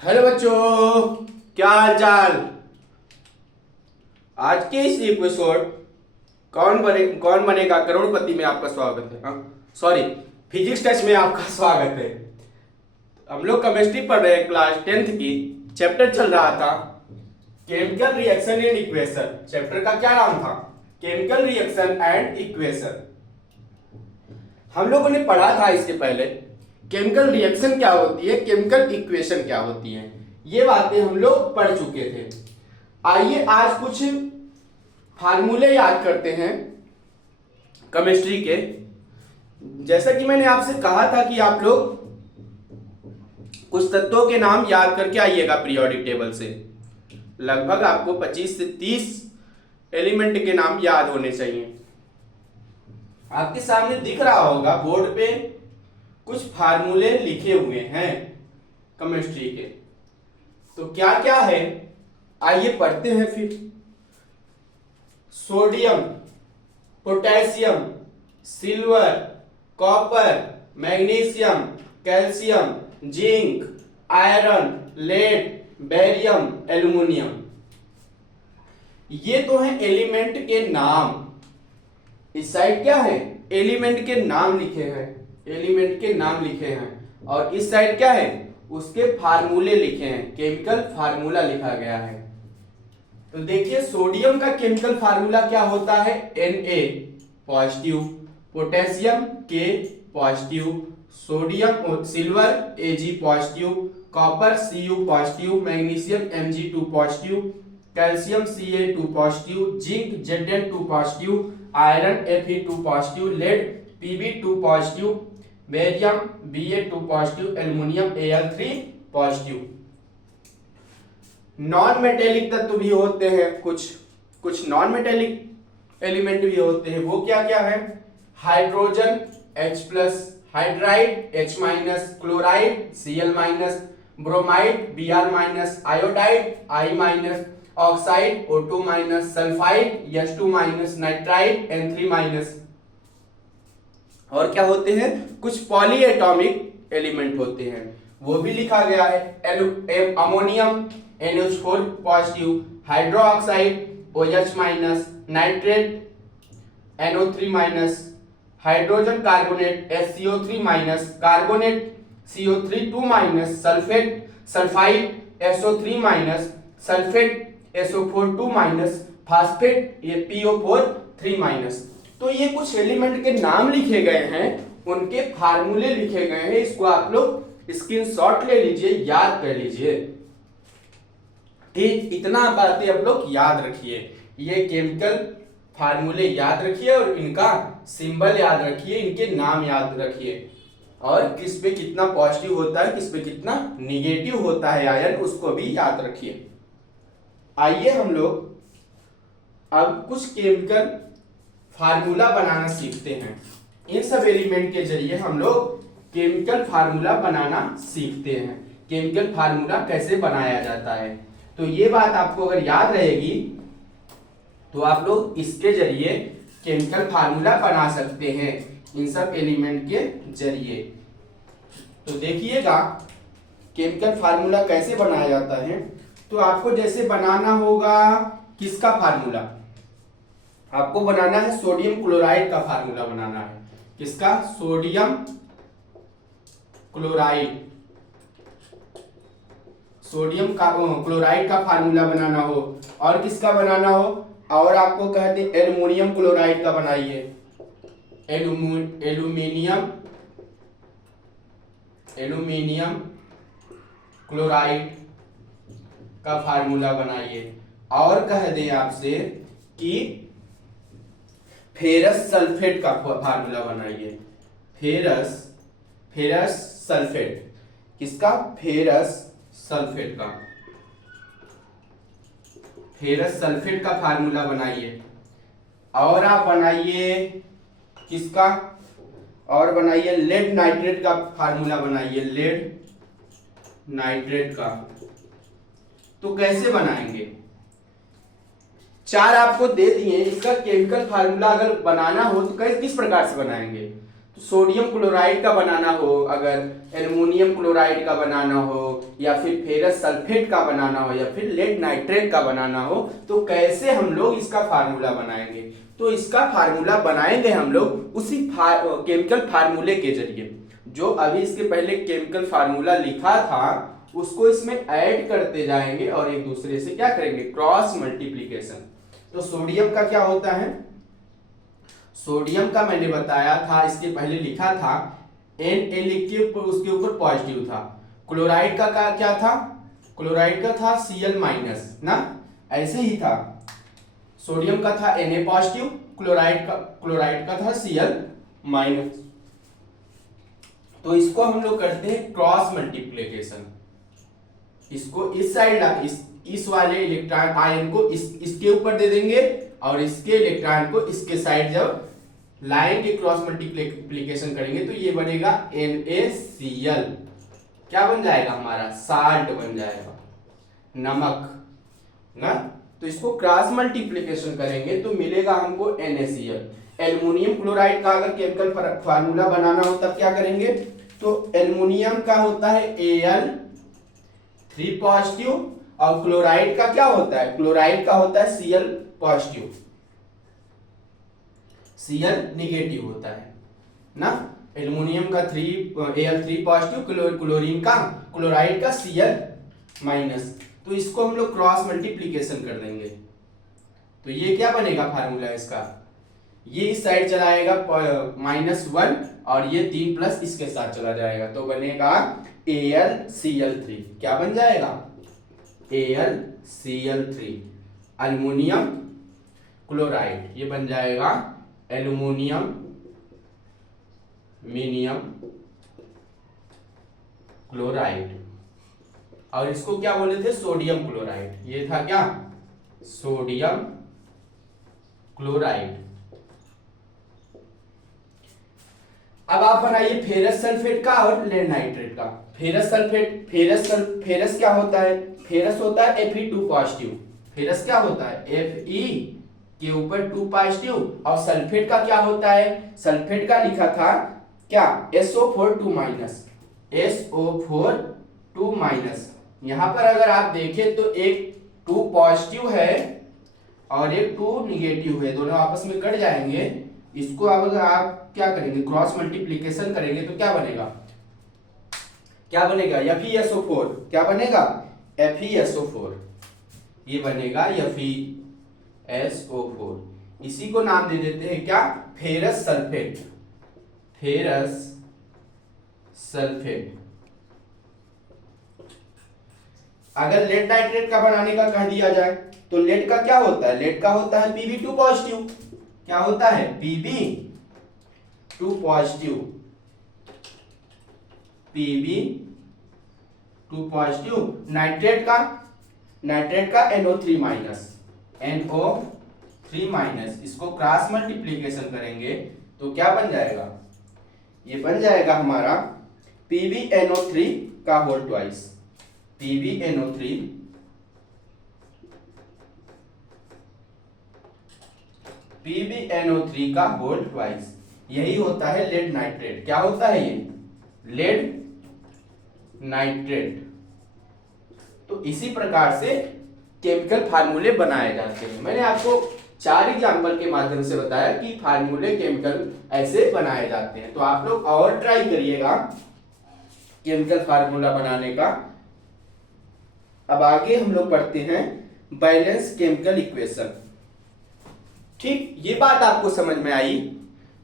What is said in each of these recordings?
Hello बच्चों, क्या हाल चाल। आज के इस एपिसोड कौन बनेगा करोड़पति में आपका स्वागत है। सॉरी, फिजिक्स टेस्ट में आपका स्वागत है। हम लोग केमिस्ट्री पढ़ रहे हैं, क्लास 10th की। चैप्टर चल रहा था chemical reaction and equation. Chapter का क्या नाम था? Chemical reaction and equation. हम लोगों ने पढ़ा था इसके पहले केमिकल रिएक्शन क्या होती है, केमिकल इक्वेशन क्या होती है, ये बातें हम लोग पढ़ चुके थे। आइए आज कुछ फार्मूले याद करते हैं केमिस्ट्री के। जैसा कि मैंने आपसे कहा था कि आप लोग कुछ तत्वों के नाम याद करके आइएगा पीरियोडिक टेबल से। लगभग आपको 25 से 30 एलिमेंट के नाम याद होने चाहिए। आपके सामने दिख रहा होगा बोर्ड पे कुछ फार्मूले लिखे हुए हैं केमिस्ट्री के। तो क्या क्या है आइए पढ़ते हैं फिर। Sodium, potassium, silver, copper, magnesium, calcium, zinc, iron, lead, barium, aluminium. ये तो है एलिमेंट के नाम। इस साइड क्या है? एलिमेंट के नाम लिखे हैं, एलिमेंट के नाम लिखे हैं। और इस साइड क्या है? उसके फार्मूले लिखे हैं, केमिकल फार्मूला लिखा गया है। तो देखिए सोडियम का केमिकल फार्मूला क्या होता है? Na positive, potassium K positive, sodium silver Ag positive, copper Cu positive, magnesium Mg2 positive, calcium Ca2 positive, zinc Zn2 positive, iron Fe2 positive, lead Pb2 positive, barium Ba2 positive, aluminium Al3 positive. Non metallic तत्व भी होते हैं, कुछ non metallic element भी होते हैं। वो क्या क्या है? Hydrogen H+, hydride H-, chloride Cl-, bromide Br-, iodide I-, oxide O2-, sulphide H2-, nitride N3-। और क्या होते हैं? कुछ पॉली एटॉमिक एलिमेंट होते हैं, वो भी लिखा गया है। Ammonium NH4 positive, hydroxide OH-, nitrate NO3-, hydrogen carbonate HCO3-, carbonate CO3 sulphate sulphide SO3-, sulphate SO4 phosphate ये PO4 तो ये कुछ एलिमेंट के नाम लिखे गए हैं, उनके फार्मूले लिखे गए हैं। इसको आप लोग स्क्रीनशॉट ले लीजिए, याद कर लीजिए। ठीक, इतना बातें आप लोग याद रखिए। ये केमिकल फार्मूले याद रखिए और इनका सिंबल याद रखिए, इनके नाम याद रखिए। और किस पे कितना पॉजिटिव होता है, किस पे कितना निगेटिव होता है आयन, उसको भी याद रखिए। आइए हम लोग अब कुछ केमिकल फार्मूला बनाना सीखते हैं। इन सब एलिमेंट के जरिए हम लोग केमिकल फार्मूला बनाना सीखते हैं। केमिकल फार्मूला कैसे बनाया जाता है, तो ये बात आपको अगर याद रहेगी तो आप लोग इसके जरिए केमिकल फार्मूला बना सकते हैं, इन सब एलिमेंट के जरिए। तो देखिएगा केमिकल फार्मूला कैसे बनाया जाता है। तो आपको जैसे बनाना होगा किसका फार्मूला? आपको बनाना है सोडियम क्लोराइड का फार्मूला बनाना है। किसका? सोडियम क्लोराइड, सोडियम का क्लोराइड का फार्मूला बनाना हो। और किसका बनाना हो? और आपको कहते हैं एल्युमिनियम क्लोराइड का बनाइए, एल्युमिनियम क्लोराइड का फार्मूला बनाइए। और कह दें आपसे कि फेरस सल्फेट का फार्मूला बनाइए, फेरस सल्फेट। किसका? फेरस सल्फेट का, फेरस सल्फेट का फार्मूला बनाइए। और आप बनाइए किसका? और बनाइए लेड नाइट्रेट का फार्मूला बनाइए, लेड नाइट्रेट का। तो कैसे बनाएंगे? 4 आपको दे दिए, इसका केमिकल फार्मूला अगर बनाना हो तो किस प्रकार से बनाएंगे? सोडियम क्लोराइड का बनाना हो, अगर एल्युमिनियम क्लोराइड का बनाना हो, या फिर फेरस सल्फेट का बनाना हो, या फिर लेड नाइट्रेट का बनाना हो, तो कैसे हम लोग इसका फार्मूला बनाएंगे? तो इसका फार्मूला बनाएंगे हम लोग उसी केमिकल फार्मूले के जरिए। जो अभी इसके पहले केमिकल फार्मूला लिखा था उसको इसमें ऐड करते जाएंगे और एक दूसरे से क्या करेंगे? Cross multiplication. तो सोडियम का क्या होता है? सोडियम का मैंने बताया था, इसके पहले लिखा था Na लिख के उसके ऊपर पॉजिटिव था। क्लोराइड का क्या था? क्लोराइड का था Cl माइनस ना, ऐसे ही था। सोडियम का था Na पॉजिटिव, क्लोराइड का था Cl माइनस। तो इसको हम लोग करते हैं क्रॉस मल्टीप्लिकेशन। इसको इस साइड इस वाले इलेक्ट्रॉन आयन को इसके ऊपर दे देंगे और इसके इलेक्ट्रॉन को इसके साइड जब लाइन के क्रॉस मल्टीप्लिकेशन करेंगे तो ये बनेगा NaCl। क्या बन जाएगा? हमारा साल्ट बन जाएगा, नमक ना। तो इसको क्रॉस मल्टीप्लिकेशन करेंगे तो मिलेगा हमको NaCl। एल्युमिनियम क्लोराइड का अगर केमिकल फार्मूला बनाना हो तब क्या करेंगे? तो एल्युमिनियम का होता है Al3 पॉजिटिव और क्लोराइड का क्या होता है? क्लोराइड का होता है Cl पॉजिटिव, Cl निगेटिव होता है ना। एल्युमिनियम का Al3 पॉजिटिव, क्लोराइड का Cl माइनस। तो इसको हम लोग क्रॉस मल्टीप्लिकेशन कर देंगे तो ये क्या बनेगा फार्मूला इसका? ये इस साइड चलाएगा -1 और ये 3 प्लस इसके साथ चला जाएगा तो बनेगा AlCl3। क्या बन जाएगा? AlCl3 aluminium chloride. ये बन जाएगा एल्युमिनियम मिनियम क्लोराइड। और इसको क्या बोले थे? Sodium chloride. ये था क्या? Sodium chloride. अब आप बनाइए फेरस सल्फेट का और लेड नाइट्रेट का। फेरस सल्फेट, फेरस क्या होता है? फेरस होता है Fe2 पॉजिटिव। फेरस क्या होता है? Fe के ऊपर 2 पॉजिटिव। और सल्फेट का क्या होता है? सल्फेट का लिखा था क्या? SO4 2 minus, SO4 2 minus. यहां पर अगर आप देखें तो एक 2 पॉजिटिव है और एक 2 निगेटिव है, दोनों आपस में कट जाएंगे। इसको अब अगर आप क्या करेंगे? क्रॉस मल्टीप्लिकेशन करेंगे तो क्या बनेगा? क्या बनेगा? FeSO4। क्या बनेगा? FeSO4। ये बनेगा FeSO4। इसी को नाम दे देते हैं क्या? Ferrous sulphate. Ferrous sulphate. अगर लेड नाइट्रेट का बनाने का कह दिया जाए तो लेड का क्या होता है? लेड का होता है Pb2 पॉजिटिव। क्या होता है? Pb2 positive, Pb2 positive. Nitrate का NO3 माइनस, NO3 माइनस। इसको क्रॉस मल्टीप्लिकेशन करेंगे तो क्या बन जाएगा? ये बन जाएगा हमारा PbNO3 का होल ट्वाइस, PbNO3 का होल ट्वाइस। यही होता है लेड नाइट्रेट। क्या होता है ये? Lead nitrate. तो इसी प्रकार से केमिकल फार्मूले बनाए जाते हैं। मैंने आपको 4 एग्जाम्पल के माध्यम से बताया कि फार्मूले केमिकल ऐसे बनाए जाते हैं। तो आप लोग और ट्राई करिएगा केमिकल फार्मूला बनाने का। अब आगे हम लोग पढ़ते हैं बैलेंस केमिकल इक्वेशन। ठीक, ये बात आपको समझ में आई।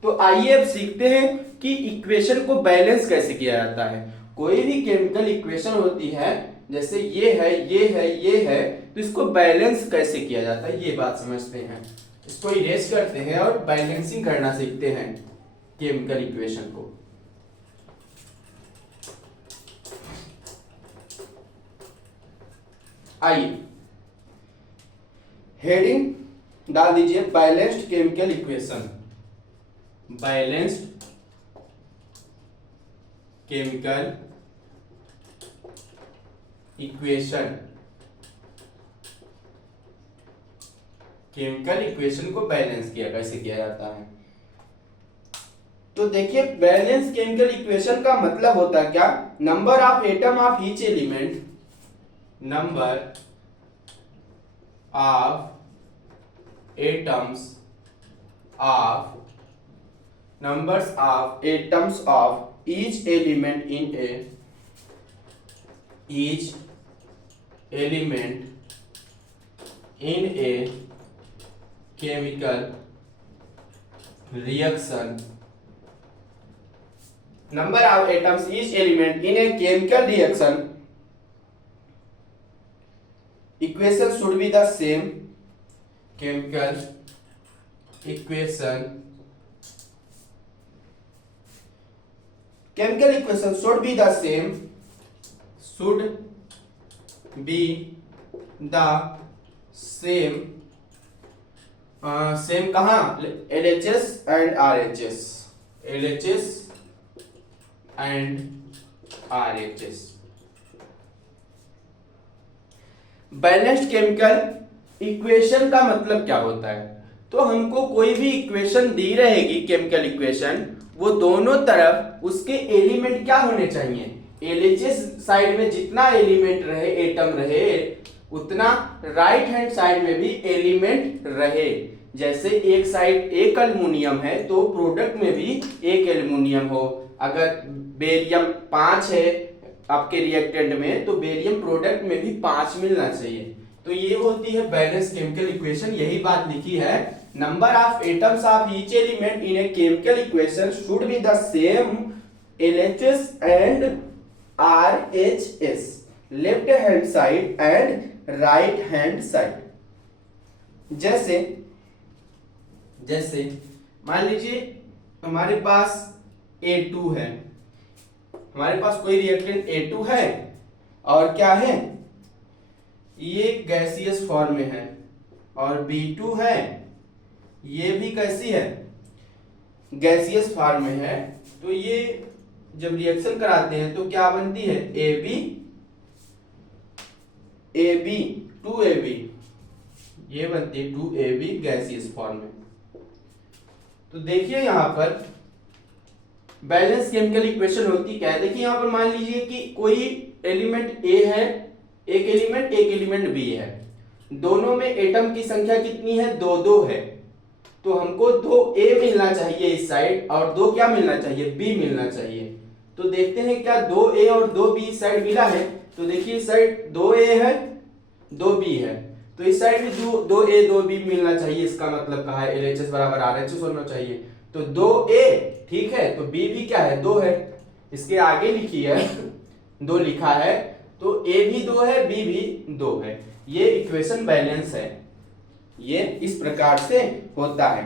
तो आइए अब सीखते हैं कि इक्वेशन को बैलेंस कैसे किया जाता है। कोई भी केमिकल इक्वेशन होती है, जैसे ये है, ये है, ये है, तो इसको बैलेंस कैसे किया जाता है ये बात समझते हैं। इसको इरेज करते हैं और बैलेंसिंग करना सीखते हैं केमिकल इक्वेशन को। आइए हेडिंग डाल दीजिए balanced chemical equation. Balanced chemical equation. Chemical equation को बैलेंस किया कैसे किया जाता है। तो देखिए बैलेंस केमिकल इक्वेशन का मतलब होता है क्या, number of atom of each element, number of atoms of numbers of atoms of each element in a each element in a chemical reaction, number of atoms each element in a chemical reaction equation should be the same, chemical equation chemical equation should be the same, should be the same same कहाँ, LHS and RHS, LHS and RHS। Balanced chemical equation का मतलब क्या होता है, तो हमको कोई भी इक्वेशन दी रहेगी केमिकल इक्वेशन, वो दोनों तरफ उसके एलिमेंट क्या होने चाहिए, एलएचएस साइड में जितना एलिमेंट रहे, एटम रहे, उतना राइट हैंड साइड में भी एलिमेंट रहे। जैसे एक साइड एक एल्युमिनियम है तो प्रोडक्ट में भी एक एल्युमिनियम हो, अगर बेरियम 5 है आपके रिएक्टेंट में तो बेरियम प्रोडक्ट में भी 5 मिलना चाहिए। तो ये होती है बैलेंस केमिकल इक्वेशन, यही बात लिखी है, number of atoms of each element in a chemical equation should be the same LHS and RHS, left hand side and right hand side. जैसे जैसे मान लीजिए हमारे पास A2 है, हमारे पास कोई रिएक्टेंट A2 है और क्या है, ये गैसियस फॉर्म में है, और B2 है, ये भी कैसी है, गैसियस फॉर्म में है। तो ये जब रिएक्शन कराते हैं तो क्या बनती है, AB 2AB, ये बनती है 2AB गैसियस फॉर्म में। तो देखिए यहां पर बैलेंस केमिकल इक्वेशन होती क्या है, देखिए यहां पर मान लीजिए कि कोई एलिमेंट A है, एक एलिमेंट B है, दोनों में एटम की संख्या कितनी है, 2 है, तो हमको 2A मिलना चाहिए इस साइड और 2 क्या मिलना चाहिए, B मिलना चाहिए। तो देखते हैं क्या 2A और 2B इस साइड मिला है, तो देखिए इस साइड 2A है 2B है, तो इस साइड भी 2A 2B मिलना चाहिए, इसका मतलब कहा है LHS बराबर RHS होना चाहिए। तो 2A ठीक है, तो B भी क्या है, 2 है, इसके आगे लिखी है 2 लिखा है, तो A भी 2 है B भी 2 है, ये इक्वेशन बैलेंस है, ये इस प्रकार से होता है।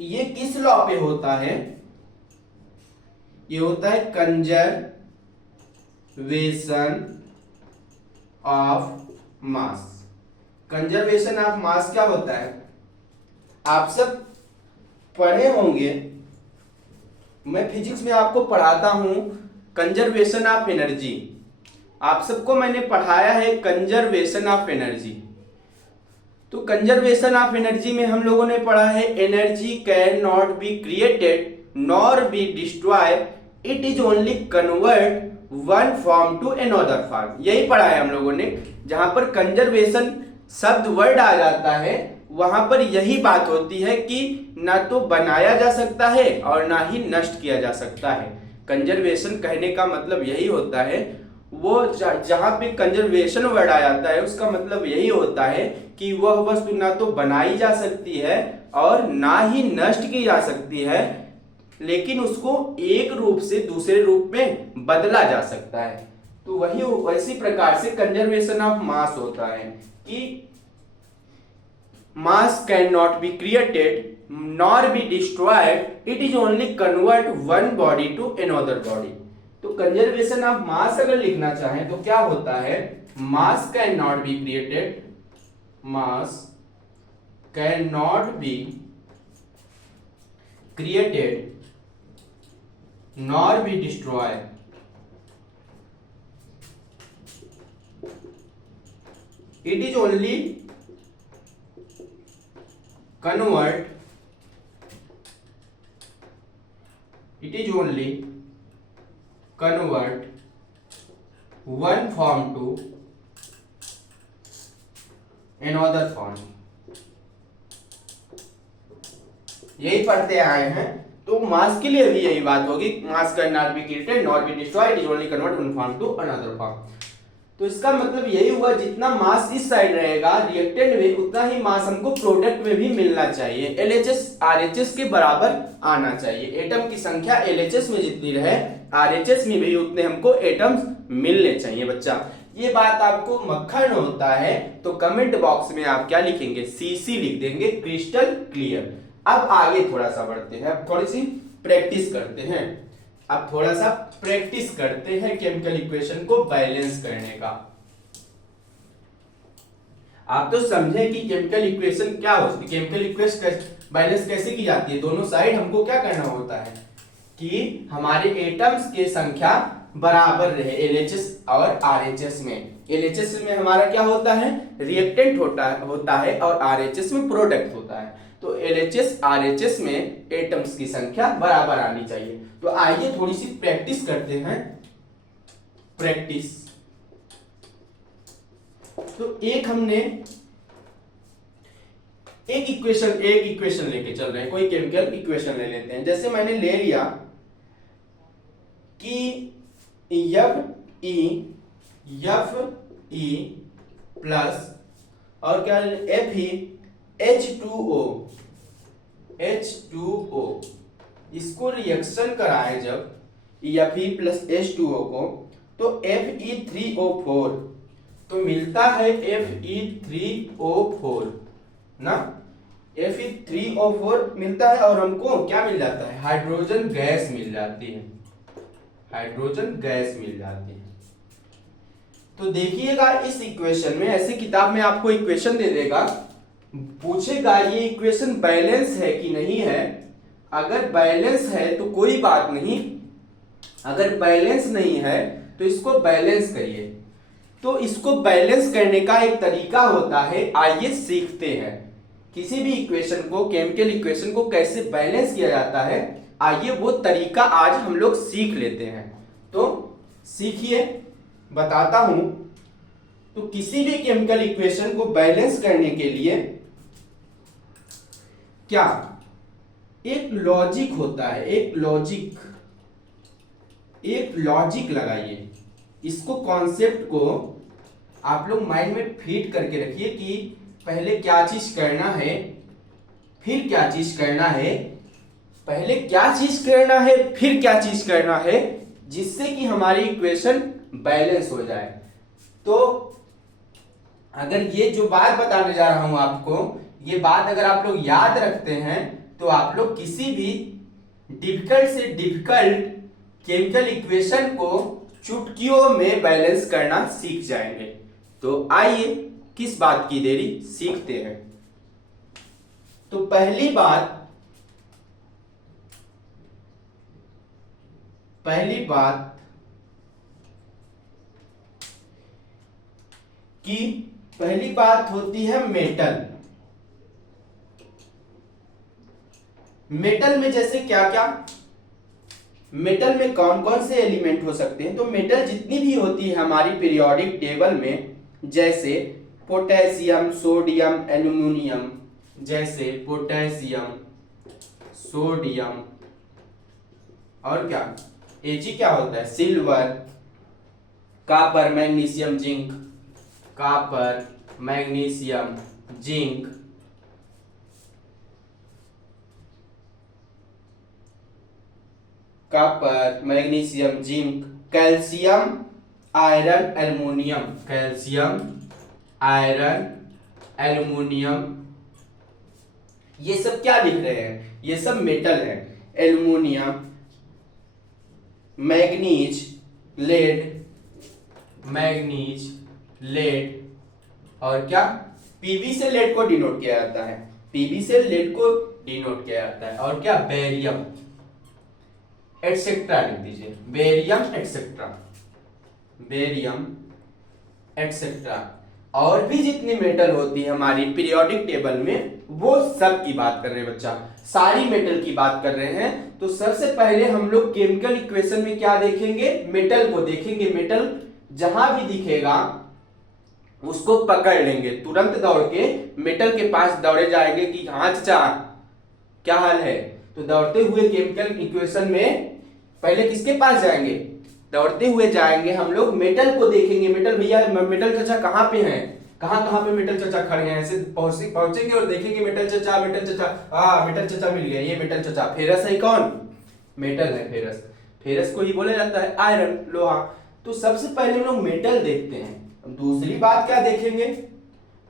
ये किस लॉ पे होता है, ये होता है conservation of mass. Conservation of मास क्या होता है, आप सब पढ़े होंगे, मैं फिजिक्स में आपको पढ़ाता हूं कंजर्वेशन ऑफ एनर्जी, आप सबको मैंने पढ़ाया है कंजर्वेशन ऑफ एनर्जी। तो कंजर्वेशन ऑफ एनर्जी में हम लोगों ने पढ़ा है energy can not be created nor be destroy, it is only convert one form to another form, यही पढ़ा है हम लोगों ने। जहां पर कंजर्वेशन शब्द वर्ड आ जाता है वहां पर यही बात होती है कि ना तो बनाया जा सकता है और ना ही नष्ट किया जा सकता है। कंजर्वेशन कहने का मतलब यही होता है, वो जहां पे कंजर्वेशन वर्ड आ जाता है उसका मतलब यही होता है कि वह वस्तु ना तो बनाई जा सकती है और ना ही नष्ट की जा सकती है, लेकिन उसको एक रूप से दूसरे रूप में बदला जा सकता है। तो वही वैसी प्रकार से कंजर्वेशन ऑफ मास होता है कि mass can not be created nor be destroyed, it is only convert one body to another body. तो कंजर्वेशन ऑफ मास अगर लिखना चाहें तो क्या होता है, mass can not be created, mass can not be created nor be destroy, it is only convert it is only convert one form to another form। यही पढ़ते आए हैं, तो मास के लिए भी यही बात होगी, mass can not be created not be destroyed, it only convert one form to another form. तो इसका मतलब यही हुआ, जितना मास इस साइड रहेगा रिएक्टेंट में, उतना ही मास हमको प्रोडक्ट में भी मिलना चाहिए। LHS RHS के बराबर आना चाहिए। एटम की संख्या LHS में जितनी रहे RHS में भी उतने हमको एटम्स मिलने चाहिए बच्चा। ये बात आपको मक्खन होता है तो कमेंट बॉक्स में आप क्या लिखेंगे, CC लिख देंगे, क्रिस्टल क्लियर। अब आगे थोड़ा सा बढ़ते हैं, अब थोड़ी सी प्रैक्टिस करते हैं। अब थोड़ा सा प्रैक्टिस करते हैं केमिकल इक्वेशन को बैलेंस करने का। आप तो समझे कि केमिकल इक्वेशन क्या होती है, केमिकल इक्वेशन बैलेंस कैसे की जाती है। दोनों साइड हमको क्या करना होता है कि हमारे एटम्स की संख्या बराबर रहे LHS और RHS में। LHS में हमारा क्या होता है, रिएक्टेंट होता है और RHS में प्रोडक्ट होता है। तो LHS RHS में एटम्स की संख्या बराबर आनी चाहिए। तो आइए थोड़ी सी प्रैक्टिस करते हैं। प्रैक्टिस तो एक इक्वेशन लेके चल रहे हैं, कोई केमिकल इक्वेशन ले लेते हैं। जैसे मैंने ले लिया कि Fe प्लस और क्या H2O, इसको रिएक्शन कराएं जब Fe प्लस H2O को, तो Fe3O4 तो मिलता है Fe3O4 ना, Fe3O4 मिलता है और हमको क्या मिल जाता है, हाइड्रोजन गैस मिल जाती है, हाइड्रोजन गैस मिल जाती है। तो देखिएगा इस इक्वेशन में, ऐसे किताब में आपको इक्वेशन दे देगा, पूछेगा ये इक्वेशन बैलेंस है कि नहीं है। अगर बैलेंस है तो कोई बात नहीं, अगर बैलेंस नहीं है तो इसको बैलेंस करिए। तो इसको बैलेंस करने का एक तरीका होता है, आइए सीखते हैं। किसी भी इक्वेशन को, केमिकल इक्वेशन को कैसे बैलेंस किया जाता है, आइए वो तरीका आज हम लोग सीख लेते हैं। तो सीखिए, बताता हूं। तो किसी भी केमिकल इक्वेशन को बैलेंस करने के लिए क्या एक लॉजिक होता है, एक लॉजिक लगाइए। इसको कॉन्सेप्ट को आप लोग माइंड में फिट करके रखिए कि पहले क्या चीज करना है, फिर क्या चीज करना है, पहले क्या चीज करना है, फिर क्या चीज करना है, जिससे कि हमारी इक्वेशन बैलेंस हो जाए। तो अगर ये जो बात बताने जा रहा हूं आपको, ये बात अगर आप लोग याद रखते हैं तो आप लोग किसी भी डिफिकल्ट से डिफिकल्ट केमिकल इक्वेशन को चुटकियों में बैलेंस करना सीख जाएंगे। तो आइए किस बात की देरी, सीखते हैं। तो पहली बात पहली बात होती है मेटल। मेटल में जैसे क्या क्या, मेटल में कौन कौन से एलिमेंट हो सकते हैं। तो मेटल जितनी भी होती है हमारी पीरियोडिक टेबल में, जैसे पोटेशियम, सोडियम, एल्यूमिनियम, जैसे पोटेशियम, सोडियम और क्या Ag क्या होता है, silver, copper, magnesium, zinc, copper, magnesium, zinc, copper, magnesium, zinc, calcium, iron, aluminium, calcium, iron, aluminium, ये सब क्या लिख रहे हैं, ये सब मेटल है। एल्युमिनियम, मैग्नीज, लेड और क्या, पीबी से लेड को डिनोट किया जाता है, पीबी से लेड को डिनोट किया जाता है। और क्या, बेरियम एटसेट्रा लिख दीजिए, बेरियम एटसेट्रा, बेरियम एटसेट्रा। और भी जितनी मेटल होती है हमारी पीरियोडिक टेबल में, वो सब की बात कर रहे हैं बच्चा, सारी मेटल की बात कर रहे हैं। तो सबसे पहले हम लोग केमिकल इक्वेशन में क्या देखेंगे, मेटल को देखेंगे। मेटल जहां भी दिखेगा उसको पकड़ लेंगे, तुरंत दौड़ के मेटल के पास दौड़े जाएंगे कि हाँ चाचा क्या हाल है। तो दौड़ते हुए केमिकल इक्वेशन में पहले किसके पास जाएंगे, दौड़ते हुए जाएंगे हम लोग मेटल को देखेंगे। मेटल भैया, मेटल चाचा कहाँ पे हैं, कहाँ पे मेटल चाचा खड़े हैं, ऐसे पहुंचेंगे और देखेंगे मेटल चाचा, मेटल चाचा, मेटल चाचा मिल गया, ये मेटल चाचा। फेरस है कौन, मेटल है फेरस। फेरस को ही बोला जाता है आयरन, लोहा। तो सबसे पहले हम लोग मेटल देखते हैं। दूसरी बात क्या देखेंगे,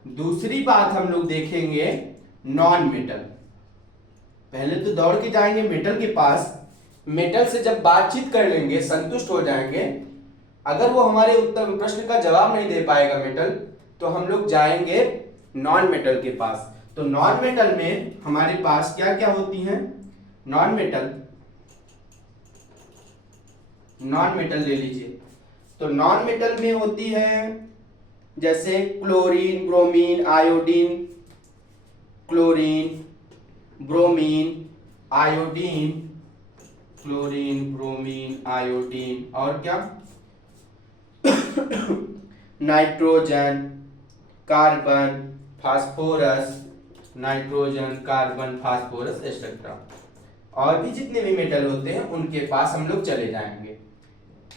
दूसरी बात हम लोग देखेंगे नॉन मेटल। पहले तो दौड़ के जाएंगे मेटल के पास, मेटल से जब बातचीत कर लेंगे, संतुष्ट हो जाएंगे। अगर वो हमारे उत्तर प्रश्न का जवाब नहीं दे पाएगा मेटल, तो हम लोग जाएंगे नॉन मेटल के पास। तो नॉन मेटल में हमारे पास क्या क्या होती हैं, नॉन मेटल, नॉन मेटल ले लीजिए। तो नॉन मेटल में होती है जैसे chlorine, bromine, iodine, chlorine, bromine, iodine, chlorine, bromine, iodine, और क्या nitrogen, carbon, phosphorus, nitrogen, carbon, phosphorus etcetera. और भी जितने भी मेटल होते हैं उनके पास हम लोग चले जाएंगे।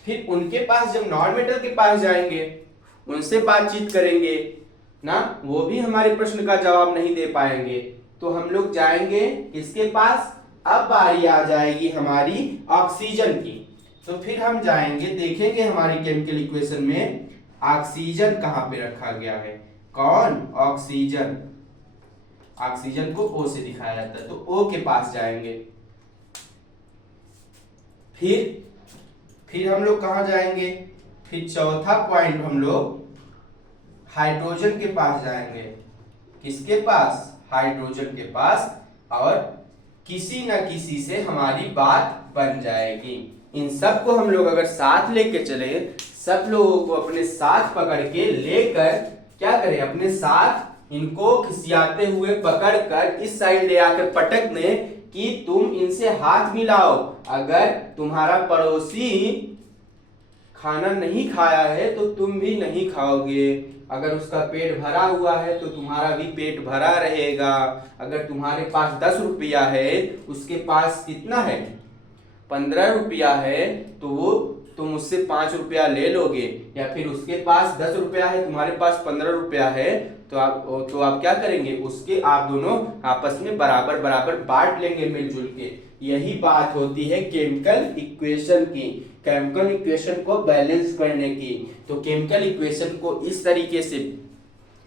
फिर उनके पास जब नॉन मेटल के पास जाएंगे, उनसे बातचीत करेंगे ना, वो भी हमारे प्रश्न का जवाब नहीं दे पाएंगे, तो हम लोग जाएंगे किसके पास, अब बारी आ जाएगी हमारी ऑक्सीजन की। तो फिर हम जाएंगे, देखेंगे हमारी केमिकल इक्वेशन में ऑक्सीजन कहां पे रखा गया है, कौन, ऑक्सीजन। ऑक्सीजन को O से दिखाया जाता है, तो O के पास जाएंगे। फिर हम लोग कहां जाएंगे, फिर चौथा पॉइंट हम लोग हाइड्रोजन के पास जाएंगे। किसके पास, हाइड्रोजन के पास, और किसी न किसी से हमारी बात बन जाएगी। इन सब को हम लोग अगर साथ लेके चले, सब लोगों को अपने साथ पकड़ के लेकर क्या करें, अपने साथ इनको खिसियाते हुए पकड़कर इस साइड ले आकर पटक दें कि तुम इनसे हाथ मिलाओ। अगर तुम्हारा पड़ोसी खाना नहीं खाया है तो तुम भी नहीं खाओगे, अगर उसका पेट भरा हुआ है तो तुम्हारा भी पेट भरा रहेगा। अगर तुम्हारे पास 10 रुपया है, उसके पास कितना है, 15 रुपया है, तो वो तुम उससे 5 रुपया ले लोगे। या फिर उसके पास 10 रुपया है, तुम्हारे पास 15 रुपया है, तो आप क्या करेंगे, उसके आप दोनों आपस में बराबर बराबर बांट लेंगे मिलजुल के। यही बात होती है केमिकल इक्वेशन की, केमिकल इक्वेशन को बैलेंस करने की। तो केमिकल इक्वेशन को इस तरीके से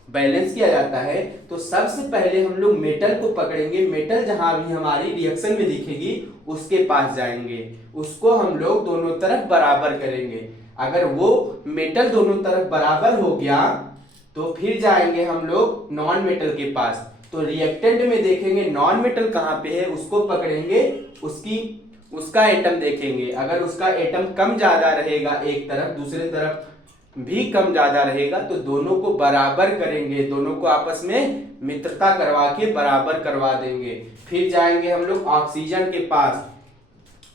बैलेंस किया जाता है। तो सबसे पहले हम लोग मेटल को पकड़ेंगे, मेटल जहां भी हमारी रिएक्शन में दिखेगी उसके पास जाएंगे, उसको हम लोग दोनों तरफ बराबर करेंगे। अगर वो मेटल दोनों तरफ बराबर हो गया तो फिर जाएंगे हम लोग नॉन मेटल के पास। तो रिएक्टेंट में देखेंगे नॉन मेटल कहां पे है, उसको पकड़ेंगे, उसका एटम देखेंगे। अगर उसका एटम कम ज्यादा रहेगा एक तरफ, दूसरे तरफ भी कम ज्यादा रहेगा, तो दोनों को बराबर करेंगे, दोनों को आपस में मित्रता करवा के बराबर करवा देंगे। फिर जाएंगे हम लोग ऑक्सीजन के पास,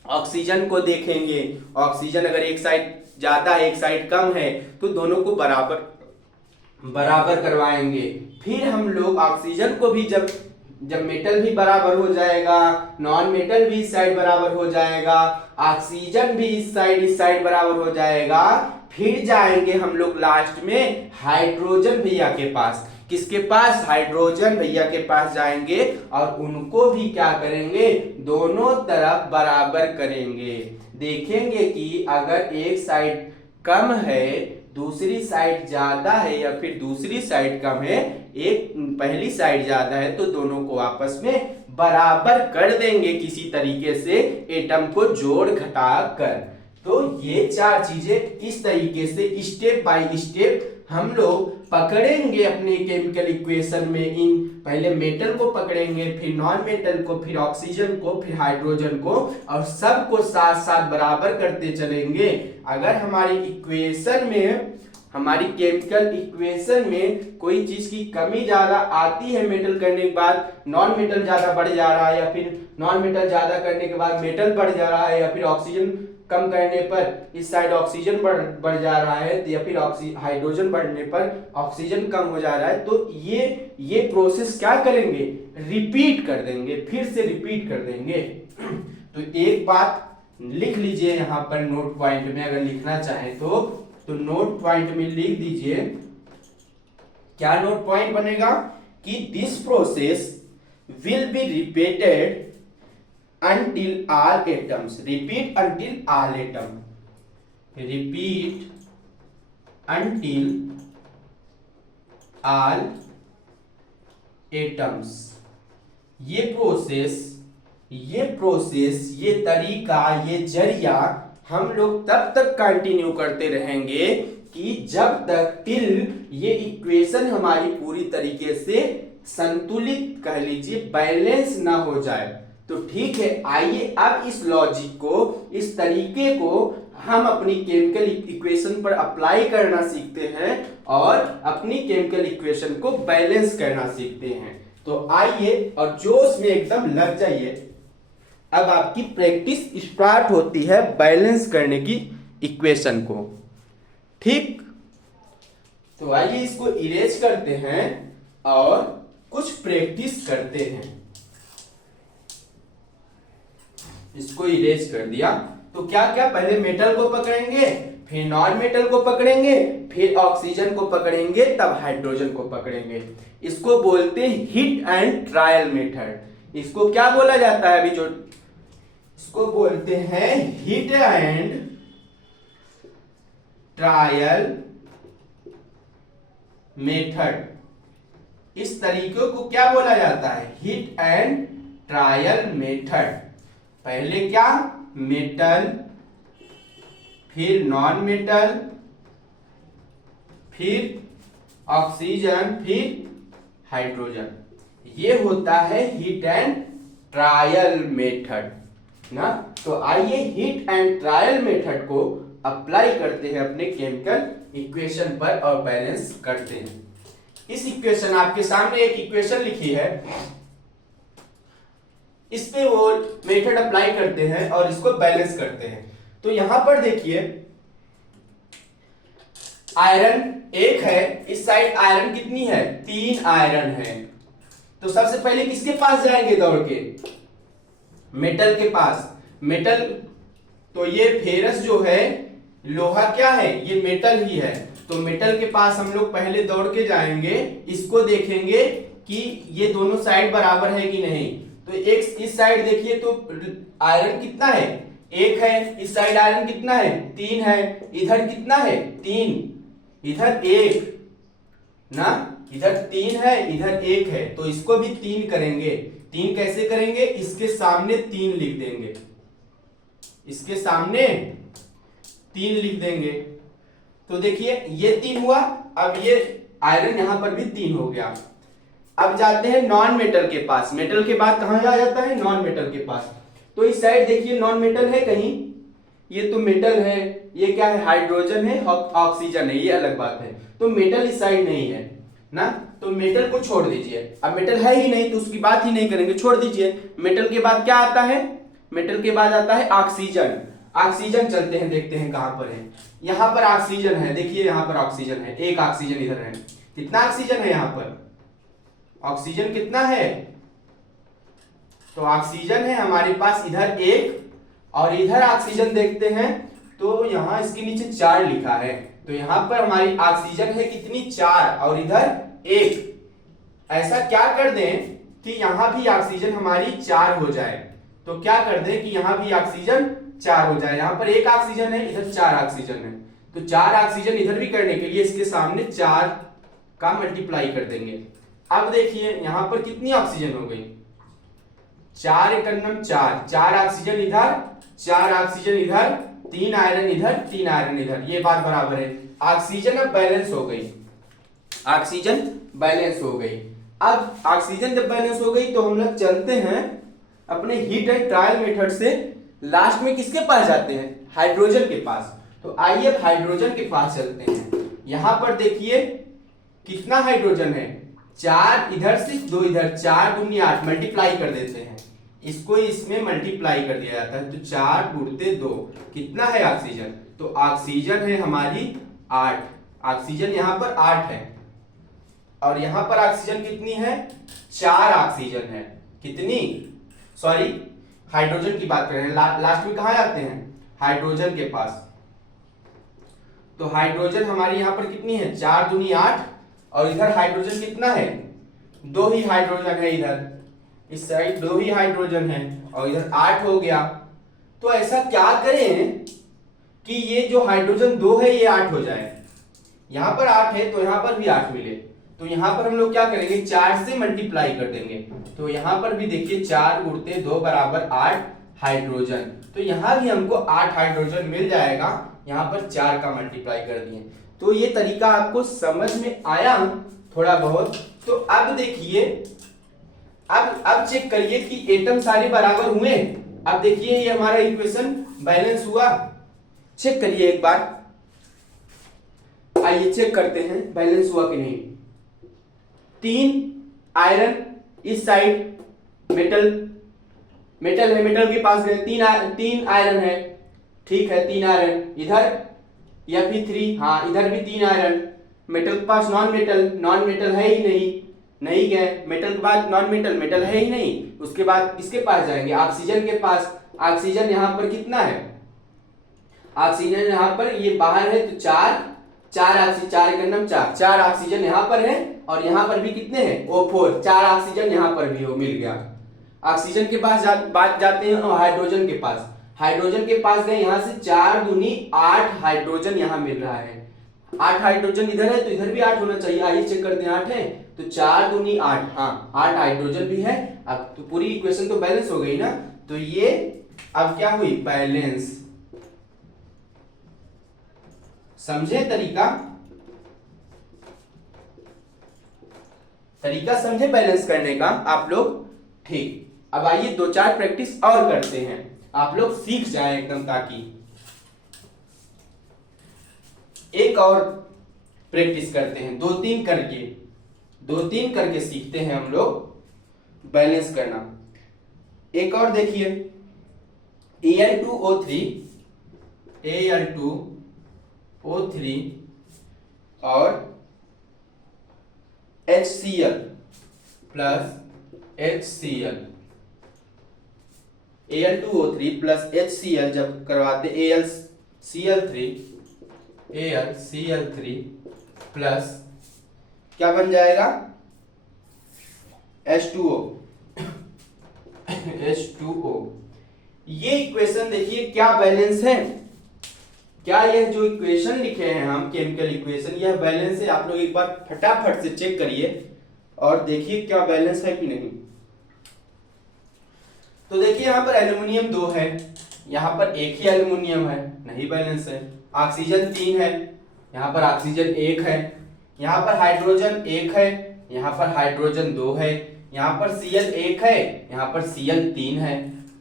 ऑक्सीजन को देखेंगे। ऑक्सीजन अगर एक साइड ज्यादा है एक साइड कम है तो दोनों को बराबर करवाएंगे। फिर हम लोग ऑक्सीजन को भी जब मेटल भी बराबर हो जाएगा, नॉन मेटल भी इस साइड बराबर हो जाएगा, ऑक्सीजन भी इस साइड बराबर हो जाएगा, फिर जाएंगे हम लोग लास्ट में हाइड्रोजन भैया के पास। किसके पास, हाइड्रोजन भैया के पास जाएंगे और उनको भी क्या करेंगे, दोनों तरफ बराबर करेंगे। देखेंगे कि अगर एक साइड कम है, दूसरी साइड ज्यादा है, या फिर दूसरी साइड कम है, एक पहली साइड ज्यादा है, तो दोनों को आपस में बराबर कर देंगे किसी तरीके से एटम को जोड़ घटा कर। तो ये चार चीजें इस तरीके से स्टेप बाय स्टेप हम लोग पकड़ेंगे अपने केमिकल इक्वेशन में। इन पहले मेटल को पकड़ेंगे, फिर नॉन मेटल को, फिर ऑक्सीजन को, फिर हाइड्रोजन को, और सबको साथ साथ बराबर करते चलेंगे। अगर हमारी इक्वेशन में हमारी केमिकल इक्वेशन में कोई चीज की कमी ज्यादा आती है मेटल करने के बाद, नॉन मेटल ज्यादा बढ़ जा रहा है, या फिर नॉन मेटल ज्यादा करने के बाद मेटल बढ़ जा रहा है, या फिर ऑक्सीजन कम करने पर इस साइड ऑक्सीजन बढ़ जा रहा है, या फिर हाइड्रोजन बढ़ने पर ऑक्सीजन कम हो जा रहा है, तो ये प्रोसेस क्या करेंगे, रिपीट कर देंगे, फिर से रिपीट कर देंगे। तो एक बात लिख लीजिए यहाँ पर नोट पॉइंट में, अगर लिखना चाहें तो नोट पॉइंट में लिख दीजिए। क्या नोट पॉइंट बनेगा कि this process will be repeated until all atoms, repeat until all atom, repeat until all atoms। ये प्रोसेस ये तरीका, ये जरिया हम लोग तब तक कंटिन्यू करते रहेंगे कि जब तक टिल ये इक्वेशन हमारी पूरी तरीके से संतुलित, कह लीजिए बैलेंस ना हो जाए। तो ठीक है, आइए अब इस लॉजिक को, इस तरीके को हम अपनी केमिकल इक्वेशन पर अप्लाई करना सीखते हैं और अपनी केमिकल इक्वेशन को बैलेंस करना सीखते हैं। तो आइए और जोश में एकदम लग जाइए। अब आपकी प्रैक्टिस स्टार्ट होती है बैलेंस करने की इक्वेशन को। ठीक, तो आइए इसको इरेज करते हैं और कुछ प्रैक्टिस करते हैं। इसको इरेज कर दिया तो क्या क्या, पहले मेटल को पकड़ेंगे, फिर नॉन मेटल को पकड़ेंगे, फिर ऑक्सीजन को पकड़ेंगे, तब हाइड्रोजन को पकड़ेंगे। इसको बोलते हैं हिट एंड ट्रायल मेथड। इसको क्या बोला जाता है अभी जो, इसको बोलते हैं हिट एंड ट्रायल मेथड। इस तरीके को क्या बोला जाता है, हिट एंड ट्रायल मेथड। पहले क्या, मेटल, फिर नॉन मेटल, फिर ऑक्सीजन, फिर हाइड्रोजन। ये होता है हिट एंड ट्रायल मेथड ना। तो आइए हिट एंड ट्रायल मेथड को अप्लाई करते हैं अपने केमिकल इक्वेशन पर और बैलेंस करते हैं। इस इक्वेशन, आपके सामने एक इक्वेशन लिखी है, इस पे वो मेथड अप्लाई करते हैं और इसको बैलेंस करते हैं। तो यहां पर देखिए आयरन 1 है, इस साइड आयरन कितनी है, 3 आयरन है। तो सबसे पहले किसके पास जाएंगे दौड़ के, मेटल के पास। मेटल, तो ये फेरस जो है, लोहा क्या है, ये मेटल ही है। तो मेटल के पास हम लोग पहले दौड़ के जाएंगे, इसको देखेंगे कि ये दोनों साइड बराबर है कि नहीं। तो एक इस साइड देखिए तो आयरन कितना है, 1 है, इस साइड आयरन कितना है, 3 है, इधर कितना है, 3, इधर 1 ना, इधर 3 है, इधर 1 है। तो इसको भी 3 करेंगे। 3 कैसे करेंगे, इसके सामने 3 लिख देंगे, इसके सामने 3 लिख देंगे। तो देखिए ये 3 हुआ, अब ये आयरन यहां पर भी 3 हो गया। अब जाते हैं नॉन मेटल के पास। मेटल के बाद कहां आ जाता है, नॉन मेटल के पास। तो इस साइड देखिए नॉन मेटल है कहीं, ये तो मेटल है, ये क्या है, हाइड्रोजन है, ऑक्सीजन है, ये अलग बात है। तो मेटल इस साइड नहीं है ना, तो मेटल को छोड़ दीजिए। अब मेटल है ही नहीं तो उसकी बात ही नहीं करेंगे, छोड़ दीजिए। मेटल के बाद क्या आता है, मेटल के बाद आता है ऑक्सीजन। ऑक्सीजन चलते हैं, देखते हैं कहां पर है। यहां पर ऑक्सीजन है, देखिए यहां पर ऑक्सीजन है, एक ऑक्सीजन इधर है। कितना ऑक्सीजन है यहां पर, ऑक्सीजन कितना है, तो ऑक्सीजन है हमारे पास इधर 1 और इधर ऑक्सीजन देखते हैं तो यहां इसके नीचे 4 लिखा है। तो यहां पर हमारी ऑक्सीजन है कितनी, 4 और इधर 1। ऐसा क्या कर दें कि यहां भी ऑक्सीजन हमारी 4 हो जाए। तो क्या कर दें कि यहां भी ऑक्सीजन 4 हो जाए। यहां पर 1 ऑक्सीजन है, इधर 4 ऑक्सीजन है। तो 4 ऑक्सीजन इधर भी करने के लिए इसके सामने 4 का मल्टीप्लाई कर देंगे। अब देखिए यहां पर कितनी ऑक्सीजन हो गई, 4 एकम 4, 4 ऑक्सीजन इधर, 4 ऑक्सीजन इधर, 3 आयरन इधर, 3 आयरन इधर, ये बात बराबर है। ऑक्सीजन अब बैलेंस हो गई, ऑक्सीजन बैलेंस हो गई। अब ऑक्सीजन जब बैलेंस हो गई तो हम लोग चलते हैं अपने हीट एंड ट्रायल मेथड से लास्ट में किसके पास जाते हैं, हाइड्रोजन के पास। तो आइए अब हाइड्रोजन के पास चलते हैं। यहां पर देखिए कितना हाइड्रोजन है, 4 इधर से 2 इधर, 4 दूनी 8, मल्टीप्लाई कर देते हैं, इसको इसमें मल्टीप्लाई कर दिया जाता है, तो 4 गुणित 2 कितना है ऑक्सीजन, तो ऑक्सीजन है हमारी 8, ऑक्सीजन यहां पर 8 है, और यहां पर ऑक्सीजन कितनी है, 4 ऑक्सीजन है, कितनी, सॉरी हाइड्रोजन की बात कर रहे हैं, लास्ट में कहां आते हैं, हाइड्रोजन के पास, तो हाइड्रोजन हमारी यहां पर कितनी है, 4 दूनी 8, और इधर हाइड्रोजन कितना है, 2 ही हाइड्रोजन है, इधर इस साइड 2 ही हाइड्रोजन है, और इधर 8 हो गया। तो ऐसा क्या करें कि ये जो हाइड्रोजन 2 है ये 8 हो जाए, यहां पर 8 है तो यहां पर भी 8 मिले, तो यहां पर हम लोग क्या करेंगे, 4 से मल्टीप्लाई कर देंगे, तो यहां पर भी देखिए 4 गुणित 2 बराबर 8 हाइड्रोजन, तो यहां भी हमको 8 हाइड्रोजन मिल जाएगा, यहां पर 4 का मल्टीप्लाई कर दिए। तो ये तरीका आपको समझ में आया थोड़ा बहुत। तो अब देखिए, अब चेक करिए कि एटम सारे बराबर हुए। अब देखिए ये हमारा इक्वेशन बैलेंस हुआ, चेक करिए एक बार, आइए चेक करते हैं बैलेंस हुआ कि नहीं। 3 आयरन इस साइड, मेटल है, मेटल के पास गए, 3 आयरन है, ठीक है, 3 आयरन इधर, Fe3, हाँ इधर भी 3 आयरन, मेटल के पास नॉन मेटल है ही नहीं गए, मेटल के बाद नॉन मेटल है ही नहीं, उसके बाद किसके पास जाएंगे, ऑक्सीजन के पास, ऑक्सीजन यहां पर कितना है, ऑक्सीजन यहां पर ये बाहर है, तो 4 ऑक्सीजन यहां पर है, और यहां पर भी कितने हैं, O4, 4 ऑक्सीजन यहां पर भी हो, मिल गया। ऑक्सीजन के पास बात जाते हैं हाइड्रोजन के पास, हाइड्रोजन के पास गए, यहां से 4 दूनी 8 हाइड्रोजन यहां मिल रहा है, 8 हाइड्रोजन इधर है तो इधर भी 8 होना चाहिए, आइए चेक करते हैं, 8 है तो 4 दूनी 8, हाँ 8 हाइड्रोजन भी है। अब तो पूरी इक्वेशन तो बैलेंस हो गई ना, तो ये अब क्या हुई, बैलेंस। समझे तरीका समझे बैलेंस करने का आप लोग, ठीक। अब आइए 2-4 प्रैक्टिस और करते हैं, आप लोग सीख जाए एकदम, ताकि एक और प्रैक्टिस करते हैं, 2-3 करके सीखते हैं हम लोग बैलेंस करना। एक और देखिए, Al2O3 और HCl plus HCl, Al2O3 plus HCl जब करवाते, AlCl3 प्लस क्या बन जाएगा, H2O। ये इक्वेशन देखिए क्या बैलेंस है, क्या यह जो इक्वेशन लिखे हैं हम केमिकल इक्वेशन, यह बैलेंस है, आप लोग एक बार फटाफट से चेक करिए और देखिए क्या बैलेंस है कि नहीं। तो देखिए यहां पर एल्युमिनियम 2 है, यहां पर एक ही एल्युमिनियम है, नहीं बैलेंस है। ऑक्सीजन 3 है, यहां पर ऑक्सीजन 1 है, यहां पर हाइड्रोजन 1 है, यहां पर हाइड्रोजन 2 है, यहां पर Cl 1 है, यहां पर Cl 3 है,